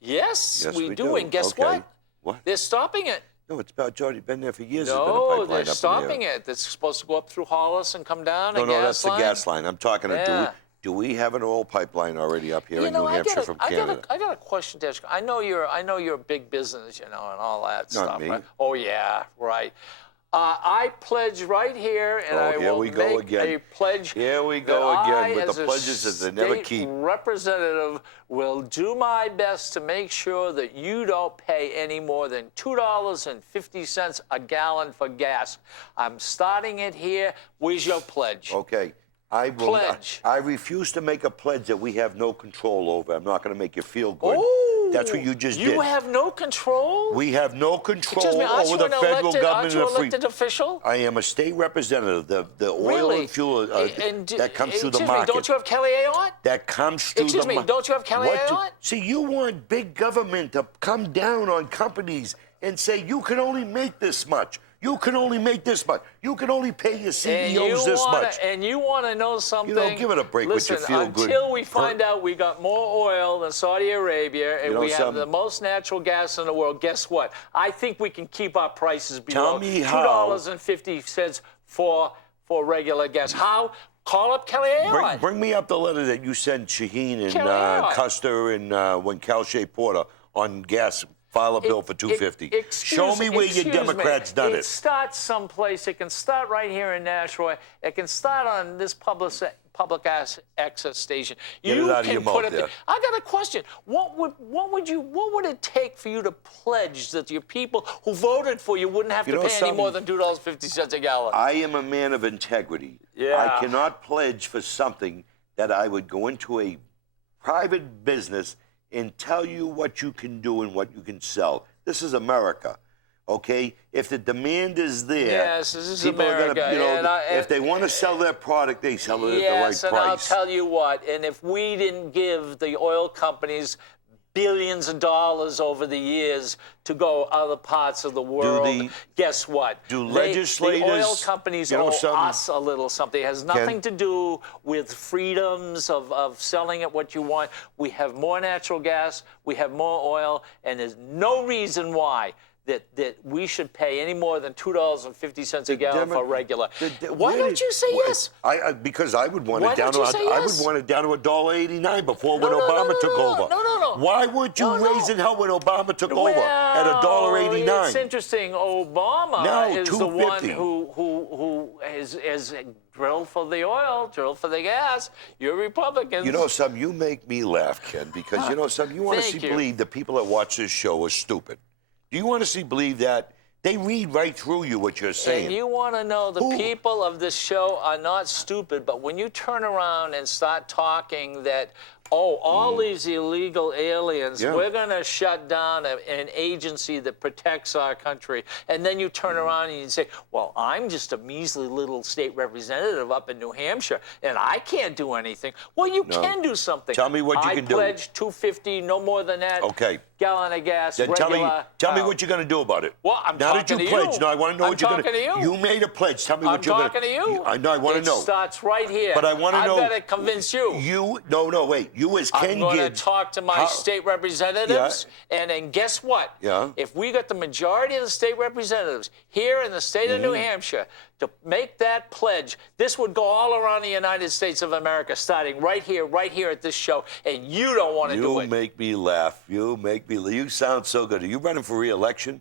Yes, Yes, we we do. do. And guess Okay. what? What? They're stopping it. No, it's already been there for years. There's been a No, pipeline they're up in stopping there. it. It's supposed to go up through Hollis and come down. No, a gas that's line. the gas line. I'm talking Yeah. to. Do we have an oil pipeline already up here in New Hampshire from Canada? I got a question to ask you. I know you're a big business, and all that Not stuff. me. Right? Oh yeah, right. I pledge right here, and I here will we go make again. a pledge. Here we go that again I, with as the a pledges that they never state keep. Representative, will do my best to make sure that you don't pay any more than $2.50 a gallon for gas. I'm starting it here. Where's your pledge? Okay. I will. Pledge. I refuse to make a pledge that we have no control over. I'm not going to make you feel good. Oh, That's what you just did. You have no control? We have no control Excuse me, aren't over you the an federal elected, government aren't you and the free. elected official? I am a state representative. The oil Really? and fuel that comes through the excuse market. Me, don't you have Kelly Ayotte? That comes through Excuse the me, don't you have Kelly Ayotte? See, you want big government to come down on companies and say, you can only make this much. You can only make this much. You can only pay your CEOs this much. And you want to know something? give it a break with Listen, your feel-good until we find out we got more oil than Saudi Arabia and You know we have something? the most natural gas in the world, guess what? I think we can keep our prices below Tell me how. $2.50 for regular gas. How? Call up Kelly Ayotte. Bring me up the letter that you sent Shaheen and Kelly Ayotte. Custer and when Cal Shea Porter on gas. File a bill for $2.50. Show me where your Democrats done it. It starts someplace. It can start right here in Nashua. It can start on this public access station. Get it out of your mouth there. I got a question. What would it take for you to pledge that your people who voted for you wouldn't have to pay any more than $2.50 a gallon? I am a man of integrity. Yeah. I cannot pledge for something that I would go into a private business and tell you what you can do and what you can sell. This is America. Okay, if the demand is there, Yes, this is people are America, gonna, you know, and if they want to sell their product, they sell it at the yes, right and I'll price. tell you what, and if we didn't give the oil companies billions of dollars over the years to go other parts of the world, guess what? Do The legislators, oil companies you know, owe us a little something. It has nothing to do with freedoms of selling it what you want. We have more natural gas, we have more oil, and there's no reason why that we should pay any more than $2.50 a gallon for regular. Why don't you say yes? Because I would want Why it down to don't you say yes? I would want it down to $1.89 before when No, no, Obama no, took no, over. no. Why weren't you raising hell when Obama took over at $1.89? It's interesting. Obama No, is the one $2.50. who is drilled for the oil, drilled for the gas. You're Republicans. You know, something, you make me laugh, Ken, because you know something, you honestly believe the people that watch this show are stupid. Do you honestly believe that? They read right through you what you're saying. And you want to know the people of this show are not stupid, but when you turn around and start talking that, oh, all these illegal aliens, we're going to shut down an agency that protects our country. And then you turn around and you say, well, I'm just a measly little state representative up in New Hampshire, and I can't do anything. Well, you can do something. Tell me what you can do. I pledge $2.50, no more than that. Okay. Gallon of gas, Then regular. tell me what you're going to do about it. Well, I'm now talking that you to you. pledged, no, I want to know what you're going to you. You made a pledge. Tell me what you're going to do. I'm talking to you. I want to know. It starts right here. But I want to know. I've got to convince you. No, wait. You as Ken I'm going to Gibbs. talk to my state representatives, and then guess what? Yeah. If we got the majority of the state representatives here in the state of New Hampshire to make that pledge, this would go all around the United States of America, starting right here at this show, and you don't want to do it. You make me laugh. You sound so good. Are you running for re-election?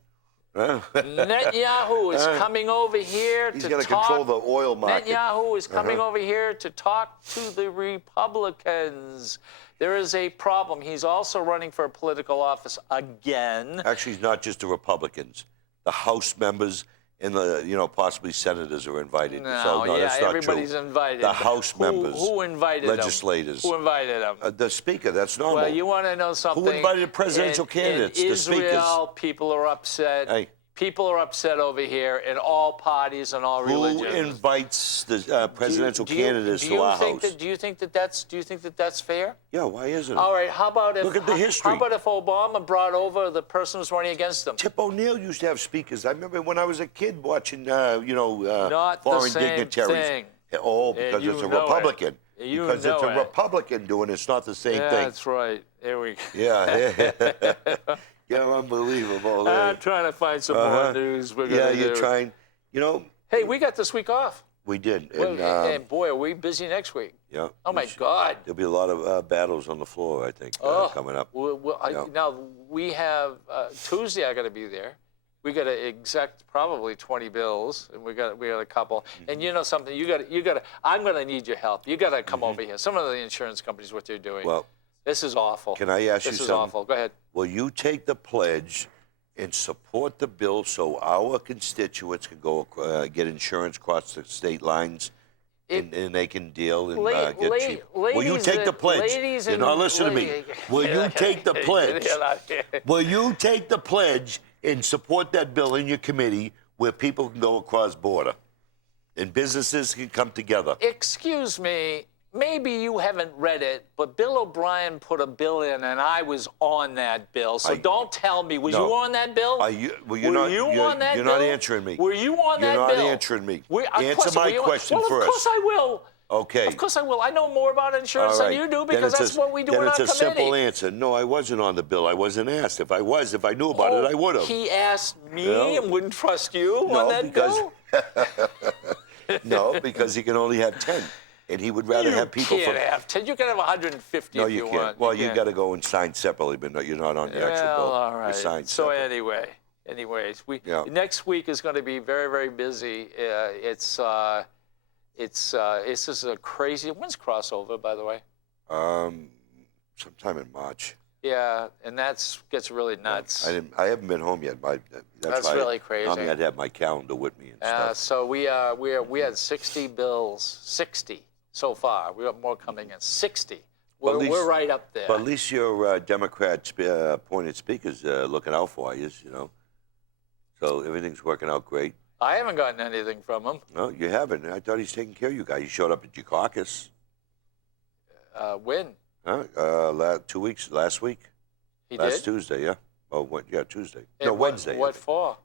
Huh? Netanyahu is coming over here He's to going to talk. control the oil market. Netanyahu is coming over here to talk to the Republicans. There is a problem. He's also running for a political office again. Actually, it's not just the Republicans. The House members and the, possibly senators are invited. No, that's not everybody's true. invited. The House members. Who invited legislators. them? Who invited them? The speaker. That's normal. Well, you want to know something? Who invited the presidential candidates? In The Israel, speakers. people are upset. Hey. People are upset over here in all parties and all religions. Who invites the presidential candidates to our house? Do you think that that's fair? Yeah, why isn't it? All right, how about if Look at the history. How about if Obama brought over the person who's running against him? Tip O'Neill used to have speakers. I remember when I was a kid watching, Not foreign the same dignitaries. thing. Oh, because you it's a know it. Republican. You Because know it's a it. Republican doing it. It's not the same thing. That's right. There we go. Yeah. Yeah, unbelievable. I'm trying to find some more news. You're trying. Hey, we got this week off. We did. And boy, are we busy next week. Yeah. Oh, my God. There'll be a lot of battles on the floor, I think, coming up. Now, we have Tuesday, I got to be there. We got to exact probably 20 bills, and we got a couple. And you know something, you got I'm going to need your help. You got to come over here. Some of the insurance companies, what they're doing. Well, this is awful. Can I ask you This something? is awful. Go ahead. Will you take the pledge and support the bill so our constituents can go get insurance across the state lines and they can deal and get cheap? Will you take the pledge? You're not listening to me. Will you take the pledge? Will you take the pledge and support that bill in your committee where people can go across border and businesses can come together? Excuse me. Maybe you haven't read it, but Bill O'Brien put a bill in, and I was on that bill. So don't tell me. Was you on that bill? You're not answering me. Were you on that bill? You're not answering me. Answer my question first. first. Of course I will. Okay. Of course I will. I know more about insurance than you do because that's what we do in our committee. Then it's a simple answer. No, I wasn't on the bill. I wasn't asked. If I knew about it, I would have. He asked me and wouldn't trust you on that bill? No, because he can only have 10. And he would rather have people. You can't have 10. You can have 150 if you want. No, you can't. Well, you got to go and sign separately, but no, you're not on the actual bill. All right. You sign so separate. anyways, next week is going to be very, very busy. It's this is a crazy. When's crossover, by the way? Sometime in March. Yeah, and that gets really nuts. I haven't been home yet. That's really crazy. I had to have my calendar with me and stuff. So we had 60 bills, 60 so far. We got more coming in, 60 We're right up there. But at least your Democrat appointed speaker's looking out for you, you know. So everything's working out great. I haven't gotten anything from him. No, you haven't. I thought he's taking care of you guys. He showed up at your caucus. When? Huh? 2 weeks, last week. He Last did? Tuesday, yeah. Oh, yeah, Tuesday. And No, what- Wednesday. I What think. for?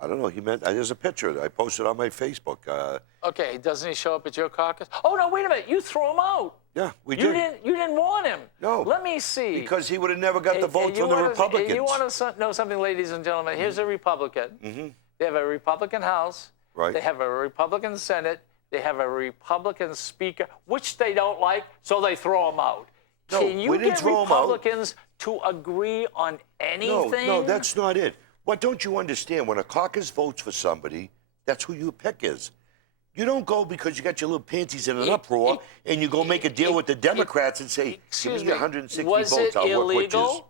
I don't know. He meant, there's a picture I posted on my Facebook. Okay, doesn't he show up at your caucus? Oh no, wait a minute! You threw him out. Yeah, we You did. You didn't want him. No. Let me see. Because he would have never got the vote from the Republicans. You want to know something, ladies and gentlemen? Here's a Republican. Mm-hmm. They have a Republican House. Right. They have a Republican Senate. They have a Republican Speaker, which they don't like, so they throw him out. No, Can you we didn't get throw 'em out. Republicans to agree on anything? No, that's not it. What don't you understand? When a caucus votes for somebody, that's who you pick is. You don't go because you got your little panties in an uproar and you go make a deal with the Democrats and say, give Excuse me me, 160 was votes, it I'll work with you. illegal?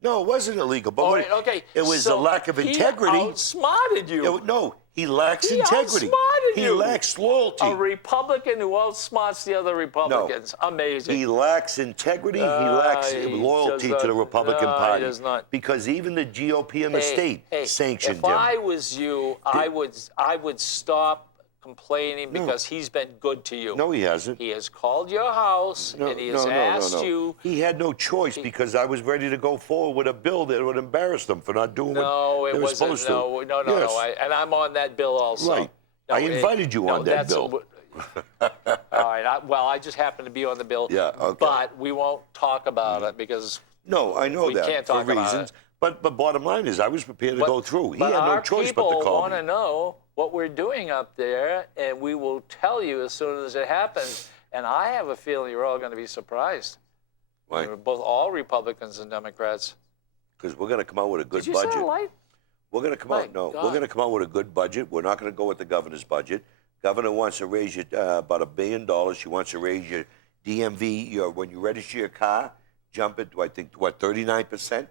No, it wasn't illegal. But All what- right, okay. it was so the lack of integrity. He outsmarted you. No, he lacks He integrity. outsmarted He you. lacks loyalty. A Republican who outsmarts the other Republicans. Amazing. He lacks integrity. He lacks he loyalty does to the not. Republican No, he Party. does not. Because even the GOP in the state sanctioned if him. I was you, I would stop complaining because he's been good to you. No, he hasn't. He has called your house and he has asked you. He had no choice because I was ready to go forward with a bill that would embarrass them for not doing No, what it they were wasn't. supposed to. No. Yes. And I'm on that bill also. Right. No, I invited you on that bill. All right. I just happen to be on the bill. Yeah, okay. But we won't talk about it because No, I know we that can't for talk about reasons. it. But bottom line is, I was prepared to go through. He but had no our choice but to people call want me. to know what we're doing up there, and we will tell you as soon as it happens. And I have a feeling you're all going to be surprised. Why? We're both all Republicans and Democrats. Because we're going to come out with a good Did you budget. say a light? We're going to come My out. No, God. we're going to come out with a good budget. We're not going to go with the governor's budget. Governor wants to raise you about $1 billion. She wants to raise your DMV. When you register your car, jump it. I think 39%.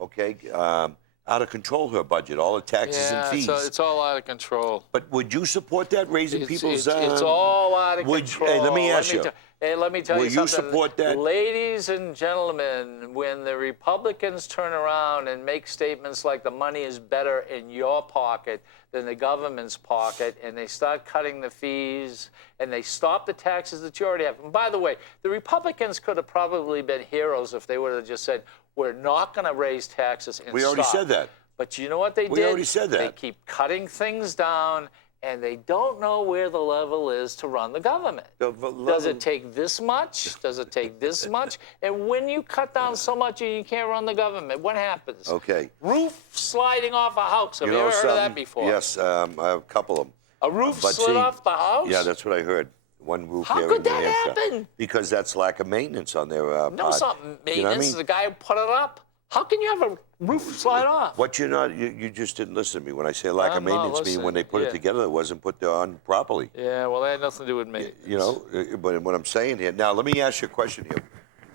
Okay, out of control her budget. All the taxes and fees. So it's all out of control. But would you support that raising people's? It's all out of control. Hey, let me ask you. Let me tell you Will something. you support that? Ladies and gentlemen, when the Republicans turn around and make statements like the money is better in your pocket than the government's pocket, and they start cutting the fees, and they stop the taxes that you already have. And by the way, the Republicans could have probably been heroes if they would have just said, we're not going to raise taxes and We already stop. said that. But you know what they did? We already said that. They keep cutting things down, and they don't know where the level is to run the government. Does it take this much? Does it take this much? And when you cut down so much and you can't run the government, what happens? Okay. Roof sliding off a house. Have you know ever heard of that something? before? Yes, I have a couple of them. A roof But slid see, off the house? Yeah, that's what I heard. One roof How here could in New that Hampshire. happen? Because that's lack of maintenance on their part. No, it's not maintenance. You know what I mean? The guy who put it up. How can you have a roof slide off? What you're not, you just didn't listen to me. When I say lack of I'm not maintenance, mean when they put listening. it together, it wasn't put on properly. Yeah, well, that had nothing to do with me. You know, but what I'm saying here, now let me ask you a question here.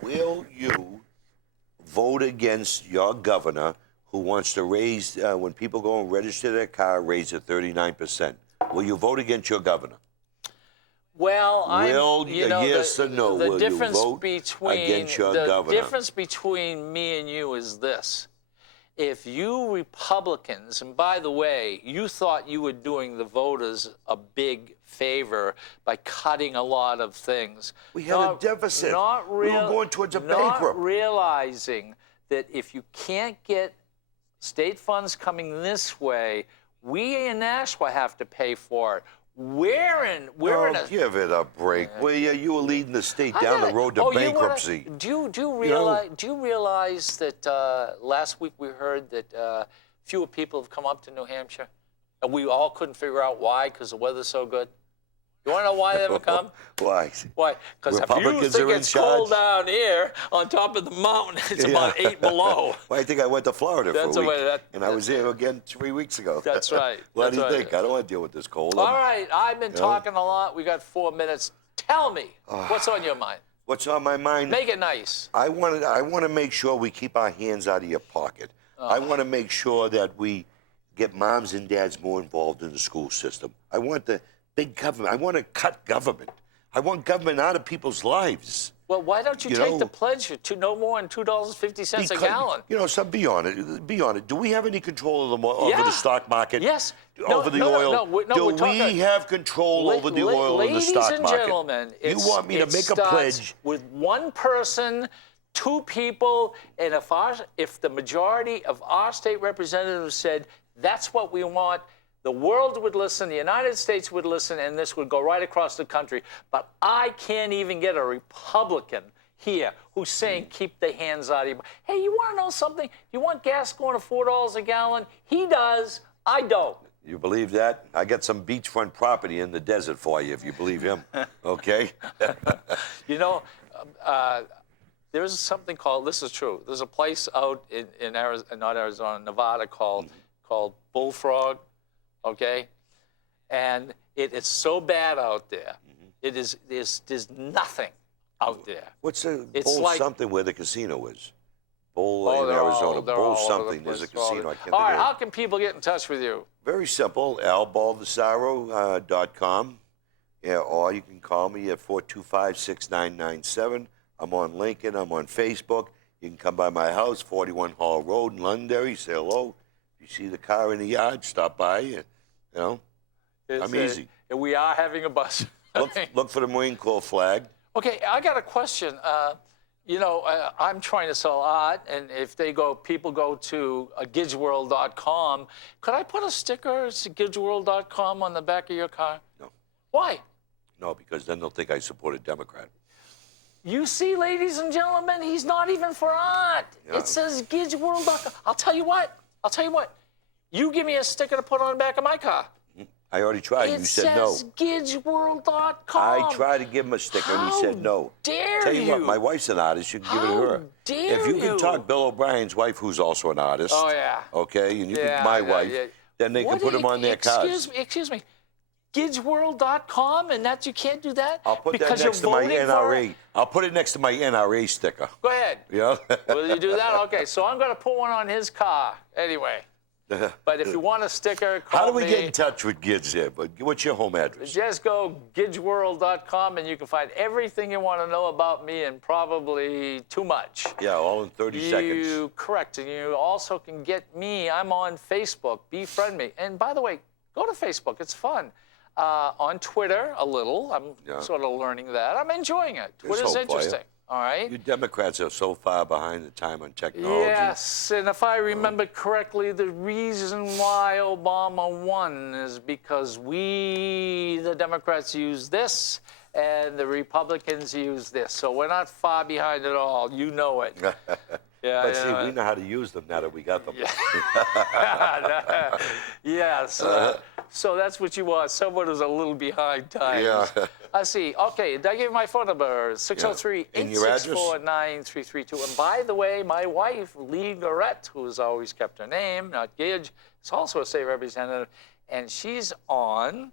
Will you vote against your governor who wants to raise, when people go and register their car, raise it 39%? Will you vote against your governor? Well, Will, you know, yes or no, the will you difference vote between against your the governor? difference between me and you is this: if you Republicans, and by the way, you thought you were doing the voters a big favor by cutting a lot of things. We had a deficit. We were going towards a bankrupt. Not realizing that if you can't get state funds coming this way, we in Nashua have to pay for it. We're in a give it a break. Will you? You were leading the state down the road to Oh, you wanna- bankruptcy. Do you know? realize that last week we heard that fewer people have come up to New Hampshire, and we all couldn't figure out why because the weather's so good. You want to know why they haven't come? Why? Why? Because if you Republicans are think in it's cold charge? down here on top of the mountain, it's Yeah. about 8 below. Well, I think I went to Florida That's for the a week, way and I was there again 3 weeks ago. That's right. What That's do you right. think? I don't want to deal with this cold. All right, I've been talking a lot. We got 4 minutes. Tell me, what's on your mind? What's on my mind? Make it nice. I want to make sure we keep our hands out of your pocket. I want to make sure that we get moms and dads more involved in the school system. I want the big government. I want to cut government. I want government out of people's lives. Well, why don't you You take know- the pledge to no more than $2.50 a gallon? You know, so be on it. Be on it. Do we have any control over Yeah. the stock market? Yes. No, Over the no, no, oil? no, we're Do talking- we have control over the oil and the stock Ladies and market? gentlemen, You want me to it make a starts pledge? with one person, two people, and if the majority of our state representatives said that's what we want, the world would listen, the United States would listen, and this would go right across the country. But I can't even get a Republican here who's saying keep the hands out of your... Hey, you want to know something? You want gas going to $4 a gallon? He does. I don't. You believe that? I got some beachfront property in the desert for you, if you believe him. Okay? You know, there's something called, this is true, there's a place out in Arizona, not Arizona, Nevada called Bullfrog, okay? And it is so bad out there. It is, there's nothing out there. What's the It's Bull like- something where the casino is? Bull Oh, in they're all- Arizona. they're Bull all over the something. There's a place. All casino. I over- can't All think right, of how it. can people get in touch with you? Very simple. albaldessaro.com. Yeah, or you can call me at 425-6997. I'm on Lincoln. I'm on Facebook. You can come by my house, 41 Hall Road in Londonderry. Say hello. If you see the car in the yard, stop by. You know, I'm easy. And we are having a bus. Look for the Marine Corps flag. Okay, I got a question. You know, I'm trying to sell art, and if people go to GidsWorld.com, could I put a sticker, GidsWorld.com, on the back of your car? No. Why? No, because then they'll think I support a Democrat. You see, ladies and gentlemen, he's not even for art. Yeah. It says GidsWorld.com. I'll tell you what. You give me a sticker to put on the back of my car. I already tried. It You said no. says GidsWorld.com. I tried to give him a sticker, and he said no. Dare Tell you what, you. my wife's an artist. You can give it to How her. dare If you you. can talk Bill O'Brien's wife, who's also an artist. Oh, yeah. Okay, and you Yeah, can my yeah, wife, yeah. then they can What put do them on their excuse cars. me, excuse me. GidsWorld.com, and that you can't do that? I'll put because that next to you're my voting for NRA. it? I'll put it next to my NRA sticker. Go ahead. Yeah. Will you do that? Okay, so I'm going to put one on his car anyway. But if you want a sticker, call How do we me. get in touch with Gids here? What's your home address? Just go GidsWorld.com, and you can find everything you want to know about me, and probably too much. Yeah, all in 30 seconds. Correct. And you also can get me. I'm on Facebook. Befriend me. And by the way, go to Facebook. It's fun. On Twitter, a little. I'm sort of learning that. I'm enjoying it. There's Twitter's hope for you. interesting. All right. You Democrats are so far behind the time on technology. Yes, and if I remember correctly, the reason why Obama won is because we, the Democrats, use this, and the Republicans use this. So we're not far behind at all. You know it. Yeah, But see, we know how to use them now that we got them. Yes. So that's what you want. Someone who's a little behind times. Yeah. I see. Okay, did I give you my phone number? 603-864-9332. And by the way, my wife, Lee Garrett, who's always kept her name, not Gage, is also a state representative, and she's on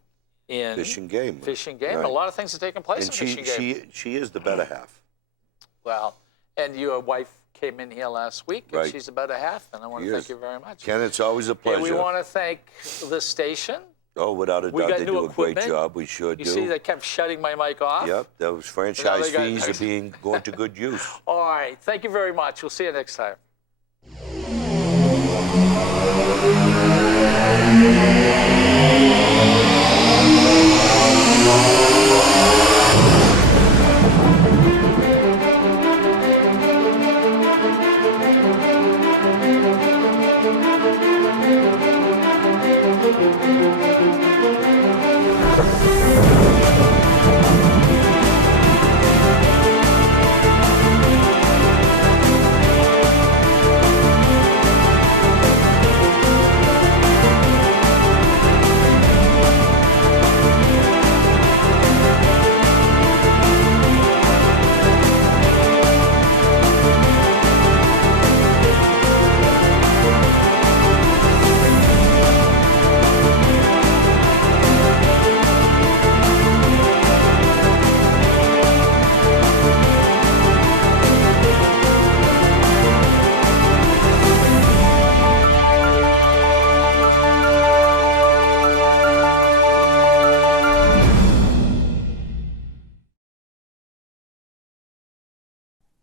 in Fish and Game. Fish and Game. Right. A lot of things are taking place And in Fish and Game. she is the better half. Well, and your wife came in here last week, and Right. she's about a half, and I want to She thank is. you very much. Ken, it's always a pleasure. And we want to thank the station. Oh, without a We doubt, got they new do a great equipment. job. We sure You do. see, they kept shutting my mic off. Yep, those franchise they got- fees are being going to good use. All right. Thank you very much. We'll see you next time.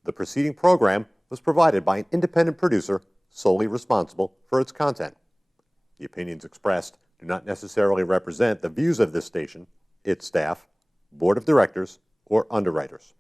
The preceding program was provided by an independent producer solely responsible for its content. The opinions expressed do not necessarily represent the views of this station, its staff, board of directors, or underwriters.